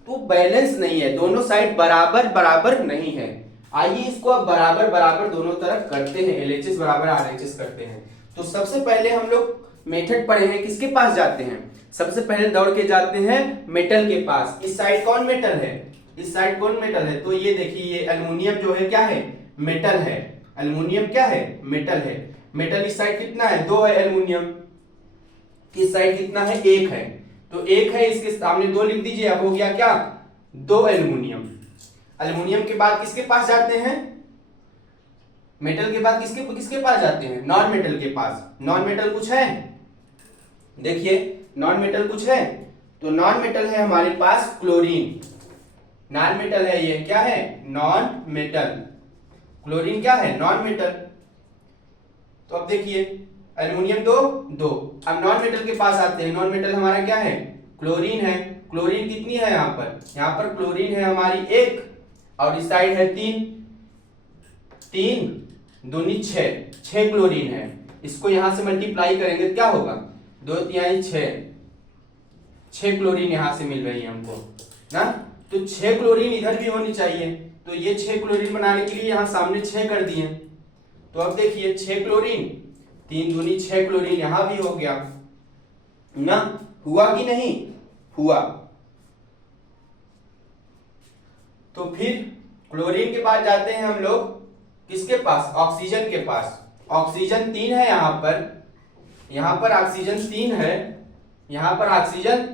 तो बैलेंस नहीं है, दोनों साइड बराबर नहीं है। आइए इसको अब बराबर दोनों तरफ करते हैं, LHS बराबर RHS करते हैं। तो सबसे पहले हम लोग मेथड पढ़े हैं, किसके पास जाते हैं, सबसे पहले दौड़ के जाते हैं मेटल के पास। इस साइड कौन मेटल है, इस साइड कौन मेटल है, तो ये देखिए ये एल्युमिनियम जो है क्या है, मेटल है, एल्युमिनियम क्या है, मेटल है। मेटल इस साइड कितना है, 2 है एल्युमिनियम, इस साइड कितना है, 1 है, तो 1 है, इसके सामने 2 लिख दीजिए, अब हो गया क्या, 2 एल्युमिनियम। एल्युमिनियम के बाद किसके पास जाते हैं, मेटल के बाद किसके पास जाते हैं, नॉन मेटल के पास। नॉन मेटल कुछ है, देखिए नॉन मेटल कुछ है, तो नॉन मेटल है हमारे पास क्लोरीन, नॉन मेटल है, ये क्या है, नॉन मेटल, क्लोरीन क्या है, नॉन मेटल। तो अब देखिए एल्युमिनियम 2, अब नॉन मेटल के पास आते हैं, नॉन मेटल हमारा क्या है, क्लोरीन है, क्लोरीन कितनी है, यहाँ पर क्लोरीन है हमारी 1, और इस साइड है 3 दूनी 6 क्लोरीन है, इसको यहां से मल्टीप्लाई करेंगे तो क्या होगा, 2 तिहाई 6 क्लोरीन यहां से मिल रही है हमको ना, तो 6 क्लोरीन इधर भी होनी चाहिए, तो ये 6 क्लोरीन बनाने के लिए यहां सामने 6 कर दिए, तो अब देखिए 6 क्लोरीन, 3 दूनी 6 क्लोरीन यहां भी हो गया ना, हुआ कि नहीं हुआ। तो फिर क्लोरीन के बाद जाते हैं हम लोग किसके पास, ऑक्सीजन के पास। ऑक्सीजन 3 है यहां पर ऑक्सीजन 3 है, यहां पर ऑक्सीजन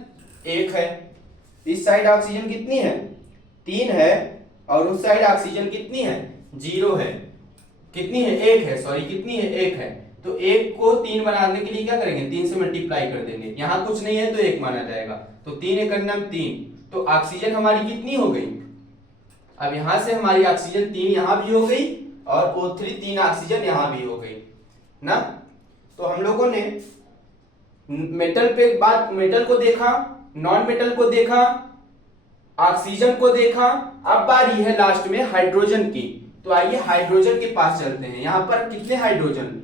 1 है। इस साइड ऑक्सीजन कितनी है, 3 है, और उस साइड ऑक्सीजन कितनी है, 0 है। कितनी है, 1 है, सॉरी कितनी है, 1 है। तो 1 को 3 बनाने के लिए क्या करेंगे, 3 से मल्टीप्लाई कर देंगे। यहां कुछ नहीं है तो 1 माना जाएगा, तो 3 एक अन्नम 3। तो ऑक्सीजन हमारी कितनी हो गई, अब यहां से हमारी ऑक्सीजन 3 यहां भी हो गई और O3 3 ऑक्सीजन यहां भी हो गई ना। तो हम लोगों ने मेटल पे बात, मेटल को देखा, नॉन मेटल को देखा, ऑक्सीजन को देखा। अब बारी है लास्ट में हाइड्रोजन की। तो आइए हाइड्रोजन के पास चलते हैं। यहां पर कितने हाइड्रोजन,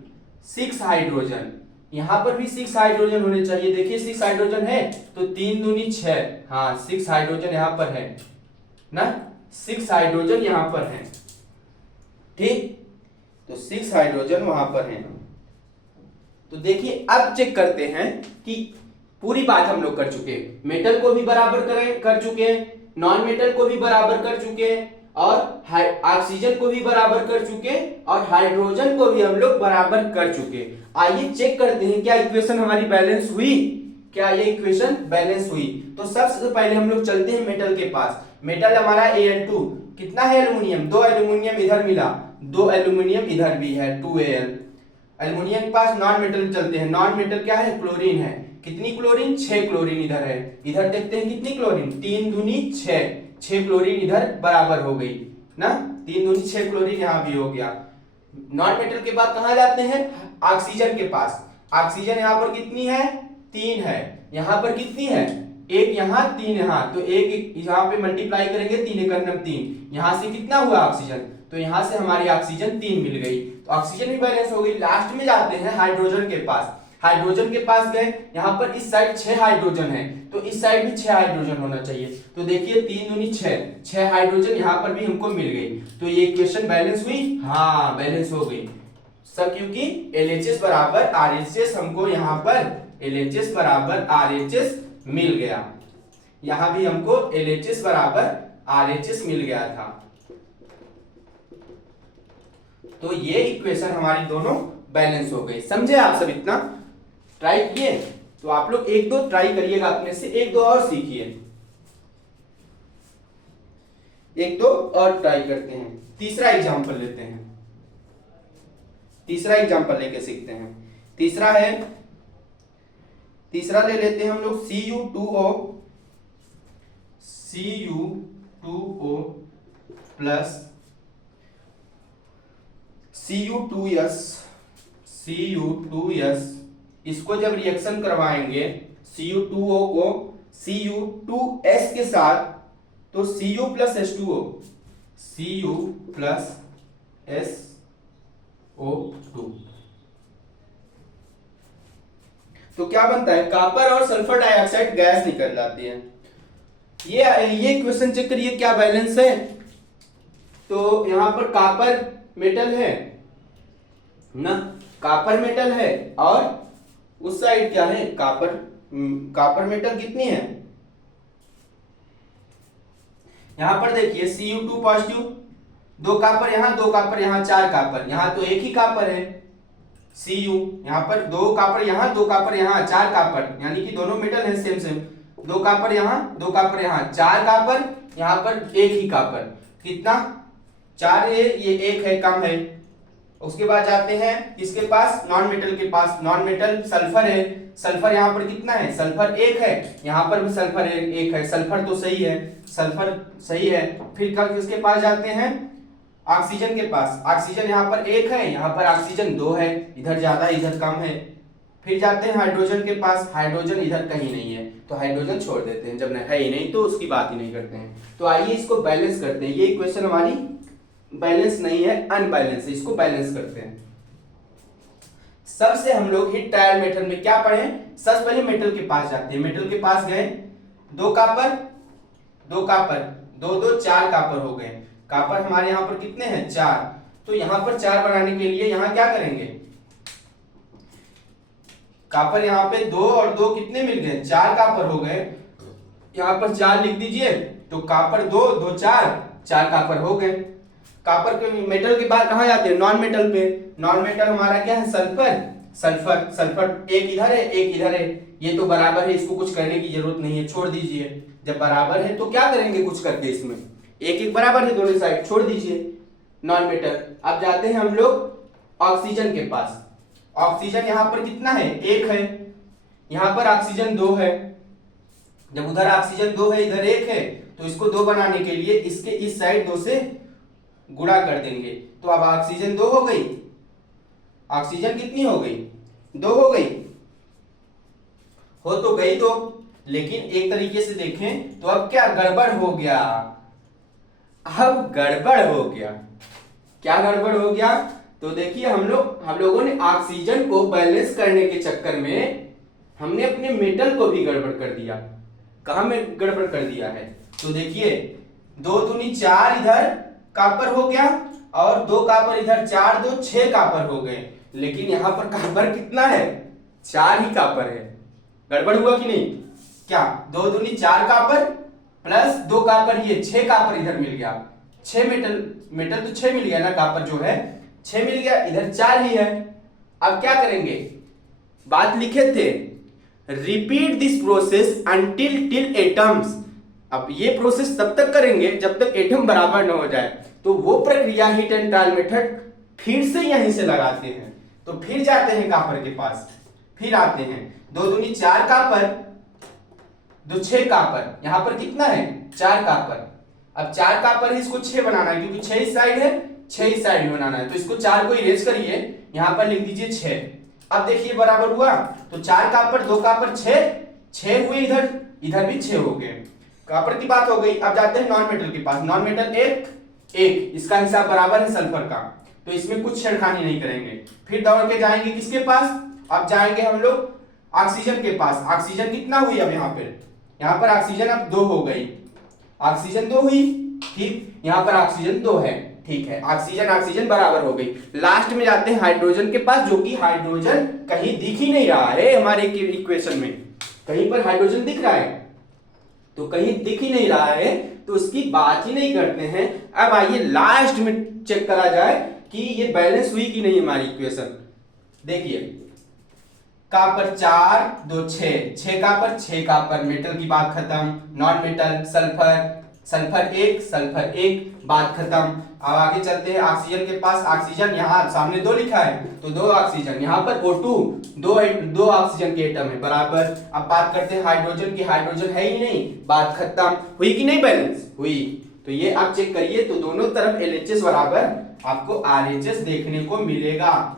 6 हाइड्रोजन। यहां पर भी 6 हाइड्रोजन होने चाहिए। देखिए 6 हाइड्रोजन है तो 3 दूनी 6, हाँ 6 हाइड्रोजन यहां पर है ना, 6 हाइड्रोजन यहां पर है, ठीक। तो 6 हाइड्रोजन वहां पर है। तो देखिए अब चेक करते हैं कि पूरी बात हम लोग कर चुके हैं, मेटल को भी बराबर कर चुके हैं, नॉन मेटल को भी बराबर कर चुके हैं, और ऑक्सीजन को भी बराबर कर चुके हैं, और हाइड्रोजन को भी हम लोग बराबर कर चुके हैं। आइए चेक करते हैं क्या इक्वेशन हमारी बैलेंस हुई, क्या ये इक्वेशन बैलेंस हुई। तो सबसे पहले हम लोग चलते हैं मेटल के पास। मेटल हमारा Al2 कितना है, एल्यूमिनियम, 2 एल्यूमिनियम इधर मिला, 2 एल्यूमिनियम इधर भी है, 2Al। एल्यूमिनियम के पास नॉन मेटल चलते हैं। नॉन मेटल क्या है, क्लोरीन है। कितनी क्लोरीन, 6 क्लोरीन इधर है। इधर देखते हैं कितनी क्लोरीन, 3 दूनी 6, 6 क्लोरीन इधर बराबर हो गई ना, 3 दूनी 6 क्लोरीन यहां भी हो गया। नॉन मेटल के बाद कहां जाते हैं, ऑक्सीजन के पास। ऑक्सीजन यहां पर कितनी है, 3 है। यहां पर कितनी है, 1 यहां 3 यहां, तो 1 यहां पे मल्टीप्लाई करेंगे, 3 एक अन्नम 3। यहां से कितना हुआ ऑक्सीजन, तो यहां से हमारी ऑक्सीजन 3 मिल गई, तो ऑक्सीजन भी बैलेंस हो गई। लास्ट में जाते हैं हाइड्रोजन के पास। हाइड्रोजन के पास गए, यहां पर इस साइड 6 हाइड्रोजन है, तो इस साइड भी 6 हाइड्रोजन होना चाहिए। तो देखिए 3 दूनी 6 हाइड्रोजन यहां पर भी हमको मिल गई। तो ये इक्वेशन बैलेंस हुई, हाँ बैलेंस हो गई सब, क्योंकि LHS बराबर RHS हमको यहां पर LHS बराबर RHS मिल गया। यहां भी हमको LHS बराबर RHS मिल गया था। तो ये इक्वेशन हमारी दोनों बैलेंस हो गई। समझे आप सब, इतना ट्राई किए। तो आप लोग 1-2 ट्राई करिएगा अपने से, 1-2 और सीखिए, 1-2 और ट्राई करते हैं। तीसरा एग्जांपल लेते हैं, तीसरा एग्जांपल लेके सीखते हैं। तीसरा ले लेते हैं हम लोग Cu2O प्लस Cu2S। इसको जब रिएक्शन करवाएंगे Cu2O को Cu2S के साथ, तो Cu plus H2O, Cu plus SO2, तो क्या बनता है, कॉपर और सल्फर डाइऑक्साइड गैस निकल जाती है। ये क्वेश्चन चेक करिए क्या बैलेंस है। तो यहां पर कॉपर मेटल है ना, कॉपर मेटल है, और उस साइड क्या है, कॉपर मेटल कितनी है, यहां पर देखिए Cu2 पॉजिटिव, 2 कॉपर यहां, 2 कॉपर यहां, 4 कॉपर यहां, तो एक ही कॉपर है Cu। यहां पर 2 कॉपर यहां, 2 कॉपर यहां, 4 कॉपर, यानी कि दोनों मेटल है सेम सेम। 2 कॉपर यहां, 2 कॉपर यहां, 4 कॉपर यहां पर, एक ही कॉपर, कितना 4 है, ये 1 है, कम है। उसके बाद जाते हैं इसके पास, नॉन मेटल के पास। नॉन मेटल सल्फर है, सल्फर यहाँ पर कितना है, सल्फर 1 है, यहाँ पर भी सल्फर 1 है, सल्फर तो सही है, सल्फर सही है। फिर किसके पास जाते हैं, ऑक्सीजन के पास। ऑक्सीजन यहाँ पर 1 है, यहाँ पर ऑक्सीजन 2 है, इधर ज्यादा इधर कम है। फिर जाते हैं हाइड्रोजन के पास, हाइड्रोजन इधर कहीं नहीं है, तो हाइड्रोजन छोड़ देते हैं, जब है ही नहीं तो उसकी बात ही नहीं करते हैं। तो आइए इसको बैलेंस करते हैं। ये इक्वेशन हमारी बैलेंस नहीं है, अनबैलेंस है, इसको बैलेंस करते हैं। सबसे हम लोग हिट ट्रायल मेथड में क्या पढ़े, सबसे पहले मेटल के पास जाते हैं। मेटल के पास गए, 2 कॉपर 2 कॉपर, 2 2 4 कॉपर हो गए। कॉपर हमारे यहाँ पर कितने हैं, 4, तो यहाँ पर 4 बनाने के लिए यहाँ क्या करेंगे, कॉपर यहाँ पे 2 और 2 कितने मिल गए, 4 कॉपर हो गए, यहाँ पर 4 लिख दीजिए, तो कॉपर 2 2 4 कॉपर हो गए। कॉपर के मेटल के बाद कहाँ जाते हैं, नॉन मेटल पे। नॉन मेटल हमारा क्या है, सल्फर। सल्फर सल्फर एक इधर है एक इधर है, ये तो बराबर है, इसको कुछ करने की जरूरत नहीं है, छोड़ दीजिए। जब बराबर है तो क्या करेंगे कुछ करके, इसमें एक एक बराबर है दोनों साइड, छोड़ दीजिए नॉन मेटल। अब जाते हैं हम लोग ऑक्सीजन के पास। ऑक्सीजन यहाँ पर कितना है, 1 है, यहाँ पर ऑक्सीजन 2 है। जब उधर ऑक्सीजन 2 है इधर 1 है, तो इसको 2 बनाने के लिए इसके इस साइड 2 से गुणा कर देंगे, तो अब ऑक्सीजन 2 हो गई। ऑक्सीजन कितनी हो गई, 2 हो गई, हो तो गई 2, लेकिन एक तरीके से देखें तो अब क्या गड़बड़ हो गया, अब गड़बड़ हो गया। क्या गड़बड़ हो गया, तो देखिए हम लोगों ने ऑक्सीजन को बैलेंस करने के चक्कर में हमने अपने मेटल को भी गड़बड़ कर दिया। कहां में गड़बड़ कर दिया है, तो देखिए 2 दूनी 4 इधर कॉपर हो गया और 2 कॉपर इधर, 4 2 6 कॉपर हो गए, लेकिन यहां पर कॉपर कितना है, 4 ही कॉपर है। गड़बड़ हुआ कि नहीं, क्या 2 दूनी 4 कॉपर प्लस 2 कॉपर, ये 6 कॉपर इधर मिल गया, 6 मेटल तो 6 मिल गया ना, कॉपर जो है 6 मिल गया, इधर 4 ही है। अब क्या करेंगे, बात लिखे थे repeat this process until till atoms. अब ये प्रोसेस तब तक करेंगे जब तक एटम बराबर न हो जाए, तो वो प्रक्रिया हीट एंड ट्रायल मेथड फिर से यहीं से लगाते हैं। तो फिर जाते हैं कॉपर के पास, फिर आते हैं 2 दूनी 4 कॉपर 2 6 कॉपर, यहां पर कितना है 4 कॉपर। अब 4 कॉपर है, इसको 6 बनाना है क्योंकि 6 इस साइड है 6 इस साइड में बनाना है, तो इसको 4 को इरेज करिए, यहां पर लिख दीजिए 6। अब देखिए बराबर हुआ, तो 4 कॉपर 2 कॉपर 6 हुए, इधर इधर भी 6 हो गए। कॉपर की बात हो गई। अब जाते हैं नॉन मेटल के पास। नॉन मेटल 1 इसका हिसाब बराबर है सल्फर का, तो इसमें कुछ छेड़खानी नहीं करेंगे। फिर दौड़ के जाएंगे किसके पास, अब जाएंगे हम लोग ऑक्सीजन के पास। ऑक्सीजन कितना हुई, अब यहाँ पर ऑक्सीजन अब 2 हो गई, ऑक्सीजन 2 हुई, ठीक, यहाँ पर ऑक्सीजन 2 है, ठीक है, ऑक्सीजन बराबर हो गई। लास्ट में जाते हैं हाइड्रोजन के पास, जो कि हाइड्रोजन कहीं दिख ही नहीं रहा है हमारे इक्वेशन में। कहीं पर हाइड्रोजन दिख रहा है, तो कहीं दिख ही नहीं रहा है, तो उसकी बात ही नहीं करते हैं। अब आइए लास्ट में चेक करा जाए कि ये बैलेंस हुई कि नहीं हमारी इक्वेशन। देखिए कॉपर 4 2 6 कॉपर 6 कॉपर, मेटल की बात खत्म। नॉन मेटल सल्फर 1 बात खत्म। अब आगे चलते हैं ऑक्सीजन के पास। ऑक्सीजन यहाँ सामने 2 लिखा है, तो 2 ऑक्सीजन, यहाँ पर O2 दो ऑक्सीजन के एटम है बराबर। अब बात करते हैं हाइड्रोजन की, हाइड्रोजन है ही नहीं, बात खत्म। हुई कि नहीं बैलेंस, हुई। तो ये आप चेक करिए, तो दोनों तरफ LHS बराबर आपको RHS देखने को मिलेगा।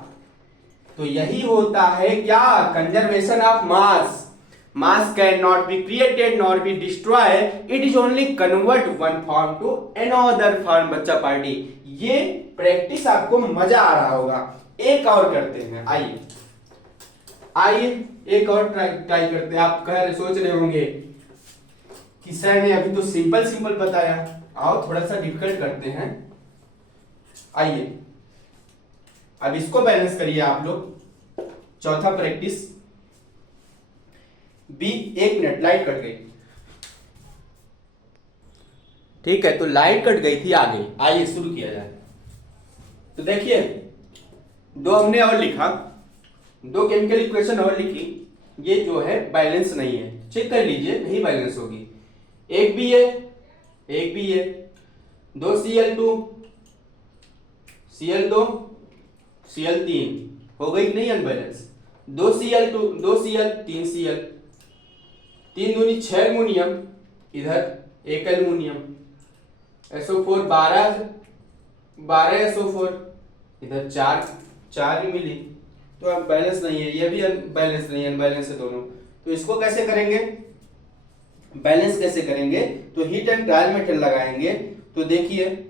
तो यही होता है क्या, conservation of mass. Mass cannot be created nor be destroyed, it is only convert one form to another form। बच्चा पार्टी, ये प्रैक्टिस आपको मजा आ रहा होगा। एक और करते हैं, आइए एक और ट्राई करते हैं। आप सोच रहे होंगे कि सर ने अभी तो सिंपल बताया, आओ थोड़ा सा डिफिकल्ट करते हैं। आइए अब इसको बैलेंस करिए आप लोग। चौथा practice B. 1 minute, light cut गई, ठीक है, तो लाइट कट गई थी, आ गई। आइए शुरू किया जाए। तो देखिए 2 हमने और लिखा, 2 केमिकल इक्वेशन और लिखी, ये जो है बैलेंस नहीं है, चेक कर लीजिए, नहीं बैलेंस होगी। एक भी है 2 Cl2 Cl2 Cl3 हो गई नहीं अनबैलेंस। 2 Cl2 2 Cl 3 Cl, 3 दूनी 6 एल्युमिनियम, इधर 1 एल्युमिनियम, SO4 12 SO4, इधर 4 ही मिली, तो अब बैलेंस नहीं है, ये भी बैलेंस नहीं है, अनबैलेंस है दोनों। तो इसको कैसे करेंगे, बैलेंस कैसे करेंगे, तो हीट एंड ट्रायल मेथड लगाएंगे। तो देखिए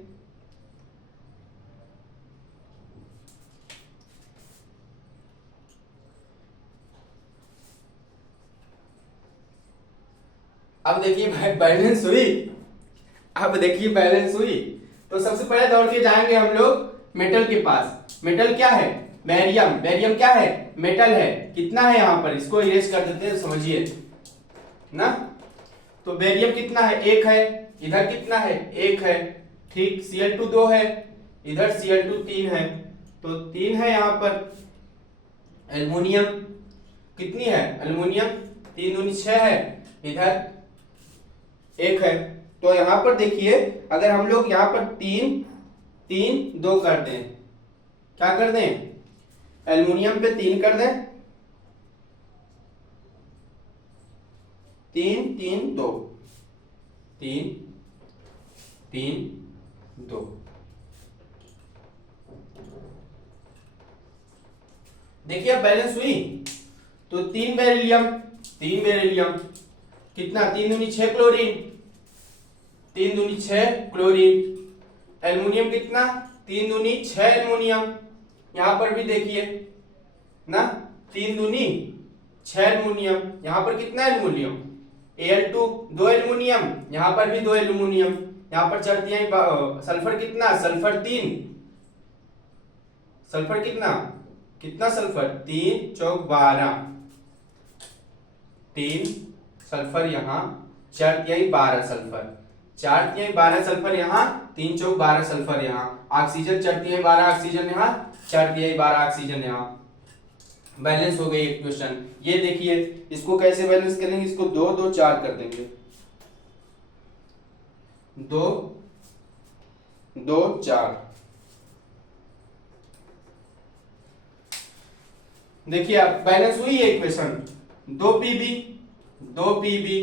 अब देखिए बैलेंस हुई, तो सबसे पहले दौड़ के जाएंगे हम लोग मेटल के पास। मेटल क्या है? बेरियम। बेरियम क्या है? मेटल है। कितना है यहाँ पर? इसको इरेज कर देते हैं, समझिए ना। तो बेरियम कितना है? 1 है। इधर कितना है? 1 है। ठीक। Cl2 2 है, इधर Cl2 3 है, तो 3 है यहाँ पर। एल्युमिनियम कितनी है? एल्युमिनियम 3 दूनी 6 है, इधर 1 है। तो यहाँ पर देखिए, अगर हम लोग यहाँ पर 3 3 2 कर दें, क्या कर दें? एल्युमिनियम पे 3 कर दें, 3 3 2, 3 3 2। देखिए अब बैलेंस हुई। तो 3 बेरिलियम, 3 बेरिलियम कितना? 3 दूनी 6 क्लोरीन, 3 दूनी 6 क्लोरीन। एल्युमिनियम कितना? 3 दूनी 6 एल्युमिनियम। यहां पर भी देखिए ना, 3 दूनी 6 एल्युमिनियम। यहां पर कितना एल्युमिनियम? Al2 2 एल्युमिनियम, यहां पर भी 2 एल्युमिनियम। यहां पर चढ़ती है सल्फर कितना? सल्फर 3। सल्फर कितना? कितना सल्फर? 3 चौक 12, 3 सल्फर यहां, 4 तिहाई 12 सल्फर, 4 तिहाई 12 सल्फर यहां, 3 चौक 12 सल्फर यहां। ऑक्सीजन 4 तिहाई 12 ऑक्सीजन यहां, 4 तिहाई 12 ऑक्सीजन यहां। बैलेंस हो गई इक्वेशन। ये देखिए, इसको कैसे बैलेंस करेंगे? इसको 2 2 4 कर देंगे, 2 2 4। देखिए अब बैलेंस हुई है इक्वेशन। 2 पीबी, 2 पीबी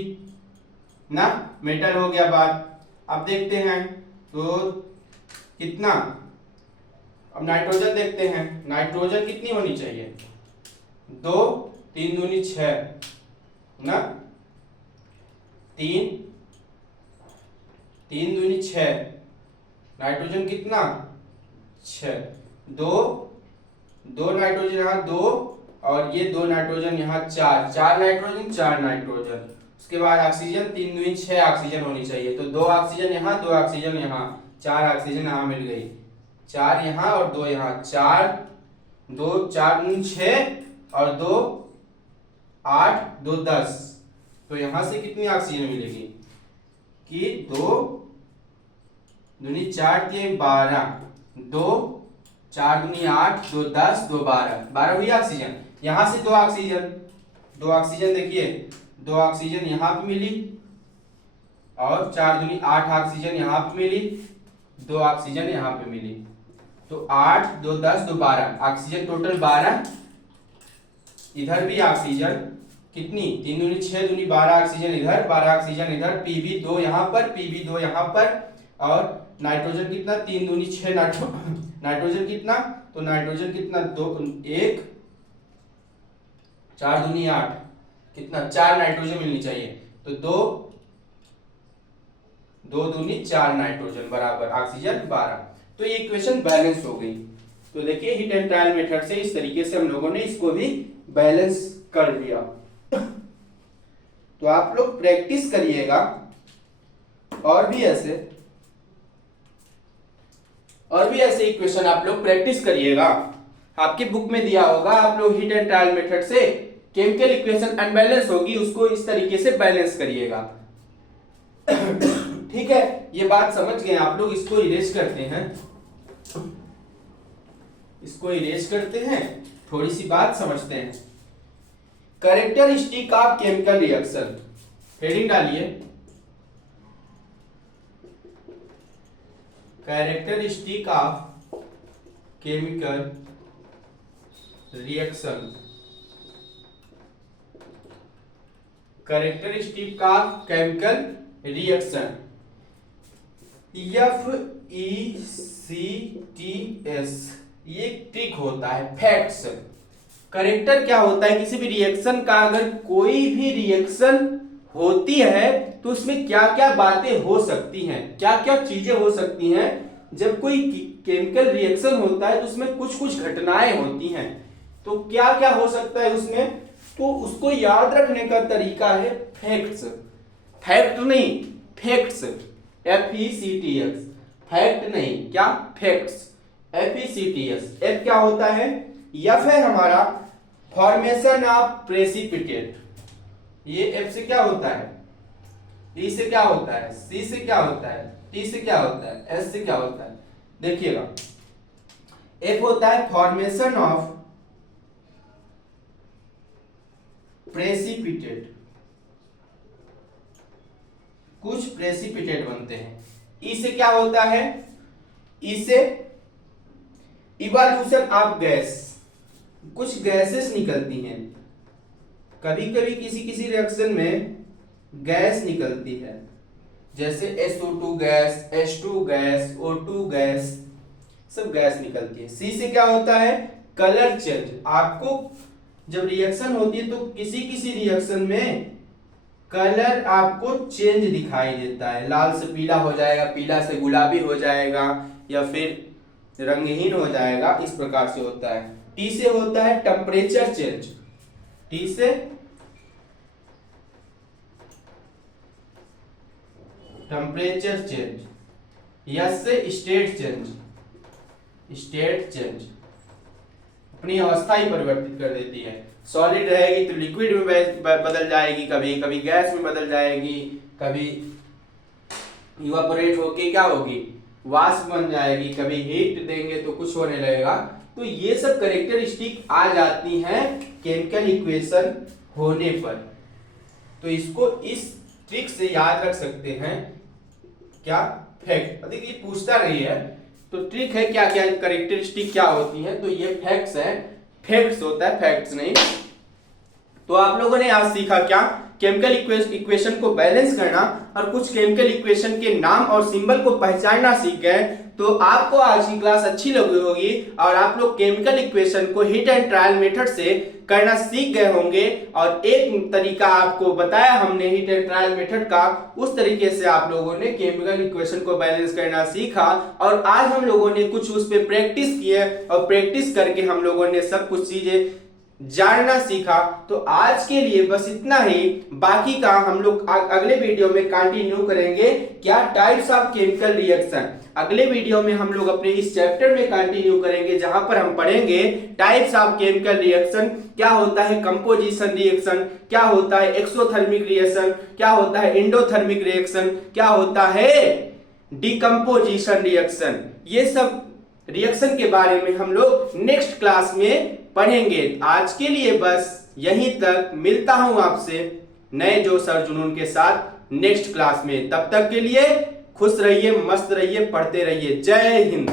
ना, मेटल हो गया बात। अब देखते हैं तो कितना, अब नाइट्रोजन देखते हैं। नाइट्रोजन कितनी होनी चाहिए? 2 3 दूनी 6 ना, 3 3 दूनी 6। नाइट्रोजन कितना? 6। 2 2 नाइट्रोजन यहाँ 2, और ये 2 नाइट्रोजन यहाँ 4, 4 नाइट्रोजन 4 नाइट्रोजन। उसके बाद ऑक्सीजन 3 दूनी 6 ऑक्सीजन होनी चाहिए। तो 2 ऑक्सीजन यहाँ, 2 ऑक्सीजन यहाँ, 4 ऑक्सीजन यहाँ मिल गई। 4 यहाँ और 2 यहाँ, 4 2 4 दूनी 6 और 2 8 2 10। तो यहां से कितनी ऑक्सीजन मिलेगी? कि 2 दूनी 4 के 12, 2 4 दूनी 8, 2 10, 2 12, 12 हुई ऑक्सीजन। यहां से 2 ऑक्सीजन, 2 ऑक्सीजन देखिए, 2 ऑक्सीजन यहां पे मिली, और 4 दूनी 8 ऑक्सीजन यहां पे मिली, 2 ऑक्सीजन यहां पे मिली। तो 8 2 10 2 12 ऑक्सीजन टोटल 12। इधर भी ऑक्सीजन कितनी? 3 दूनी 6 दूनी 12 ऑक्सीजन इधर, 12 ऑक्सीजन इधर। पीबी 2 यहां पर, पीबी 2 यहां पर, और नाइट्रोजन कितना? 3 दूनी 6 नाइट्रोजन कितना? तो नाइट्रोजन कितना? 2 1 4 दूनी 8, कितना? 4 नाइट्रोजन मिलनी चाहिए। तो 2 2 दूनी 4 नाइट्रोजन बराबर ऑक्सीजन 12। तो ये इक्वेशन बैलेंस हो गई। तो देखिए हीट एंड ट्रायल मेथड से इस तरीके से हम लोगों ने इसको भी बैलेंस कर दिया। तो आप लोग प्रैक्टिस करिएगा, और भी ऐसे इक्वेशन आप लोग प्रैक्टिस करिएगा। आपके बुक में दिया होगा, आप लोग हीट एंड ट्रायल मेथड से केमिकल इक्वेशन अनबैलेंस होगी, उसको इस तरीके से बैलेंस करिएगा। ठीक है, ये बात समझ गए आप लोग। इसको इरेज करते हैं, इसको इरेज करते हैं, थोड़ी सी बात समझते हैं। Characteristic of chemical reaction, heading डालिए, characteristic of chemical reaction, characteristic of chemical reaction, FECTS। ये ट्रिक होता है, फैक्ट्स। करेक्टर क्या होता है? किसी भी रिएक्शन का, अगर कोई भी रिएक्शन होती है तो उसमें क्या क्या बातें हो सकती हैं, क्या क्या चीजें हो सकती हैं। जब कोई केमिकल रिएक्शन होता है तो उसमें कुछ कुछ घटनाएं होती हैं, तो क्या क्या हो सकता है उसमें, तो उसको याद रखने का तरीका है फैक्ट्स। फैक्ट नहीं, फैक्ट्स, FECTS, फैक्ट नहीं, क्या? Facts, FECTS। F क्या होता है? F है हमारा फॉर्मेशन ऑफ प्रेसिपिटेट। ये F से क्या होता है? E से क्या होता है? C से क्या होता है? T से क्या होता है? S से क्या होता है? देखिएगा, F होता है फॉर्मेशन ऑफ प्रेसिपिटेट, कुछ प्रेसिपिटेट बनते हैं। ई से क्या होता है? ई से इवोल्यूशन ऑफ गैस, कुछ गैसेस निकलती हैं। कभी कभी किसी किसी रिएक्शन में गैस निकलती है, जैसे SO2 gas, H2 gas, O2 gas, सब गैस निकलती है। सी से क्या होता है? Colour change. आपको जब रिएक्शन होती है तो किसी किसी रिएक्शन में कलर आपको चेंज दिखाई देता है, लाल से पीला हो जाएगा, पीला से गुलाबी हो जाएगा, या फिर रंगहीन हो जाएगा, इस प्रकार से होता है। टी से होता है टेम्परेचर चेंज, टी से टेम्परेचर चेंज। यस से स्टेट चेंज, स्टेट चेंज, अपनी अवस्था ही परिवर्तित कर देती है। सॉलिड रहेगी तो लिक्विड में बदल जाएगी, कभी कभी गैस में बदल जाएगी, कभी इवापोरेट होके क्या होगी? वाष्प बन जाएगी, कभी हीट देंगे तो कुछ होने लगेगा। तो ये सब कैरेक्टरिस्टिक आ जाती हैं केमिकल इक्वेशन होने पर। तो इसको इस ट्रिक से याद रख सकते हैं। क्या? फैक्ट। देखिए पूछता नहीं है तो ट्रिक है क्या क्या कैरेक्टरिस्टिक क्या होती हैं, तो ये फैक्ट्स है, फैक्ट्स होता है, फैक्ट्स नहीं। तो आप लोगों ने आज सीखा क्या? केमिकल इक्वेशन को बैलेंस करना और कुछ केमिकल इक्वेशन के नाम और सिंबल को पहचानना सीख गए। तो आपको आज की क्लास अच्छी लगी होगी और आप लोग केमिकल इक्वेशन को हिट एंड ट्रायल मेथड से करना सीख गए होंगे। और एक तरीका आपको बताया हमने हिट एंड ट्रायल मेथड का, उस तरीके से आप लोगों ने केमिकल इक्वेशन को बैलेंस करना सीखा। और आज हम लोगों ने कुछ उस पर प्रैक्टिस किए और प्रैक्टिस करके हम लोगों ने सब कुछ चीजें जानना सीखा। तो आज के लिए बस इतना ही, बाकी का हम लोग अगले वीडियो में कंटिन्यू करेंगे। क्या? Types of chemical reaction. अगले वीडियो में हम लोग अपने इस चैप्टर में कंटिन्यू करेंगे, जहां पर हम पढ़ेंगे टाइप्स ऑफ केमिकल रिएक्शन, क्या होता है कंपोजिशन रिएक्शन, क्या होता है एक्सोथर्मिक रिएक्शन, क्या होता है एंडोथर्मिक रिएक्शन, क्या होता है डिकम्पोजिशन रिएक्शन। ये सब रिएक्शन के बारे में हम लोग नेक्स्ट क्लास में पढ़ेंगे। आज के लिए बस यहीं तक, मिलता हूं आपसे नए जोश और जुनून के साथ नेक्स्ट क्लास में। तब तक के लिए खुश रहिए, मस्त रहिए, पढ़ते रहिए। जय हिंद।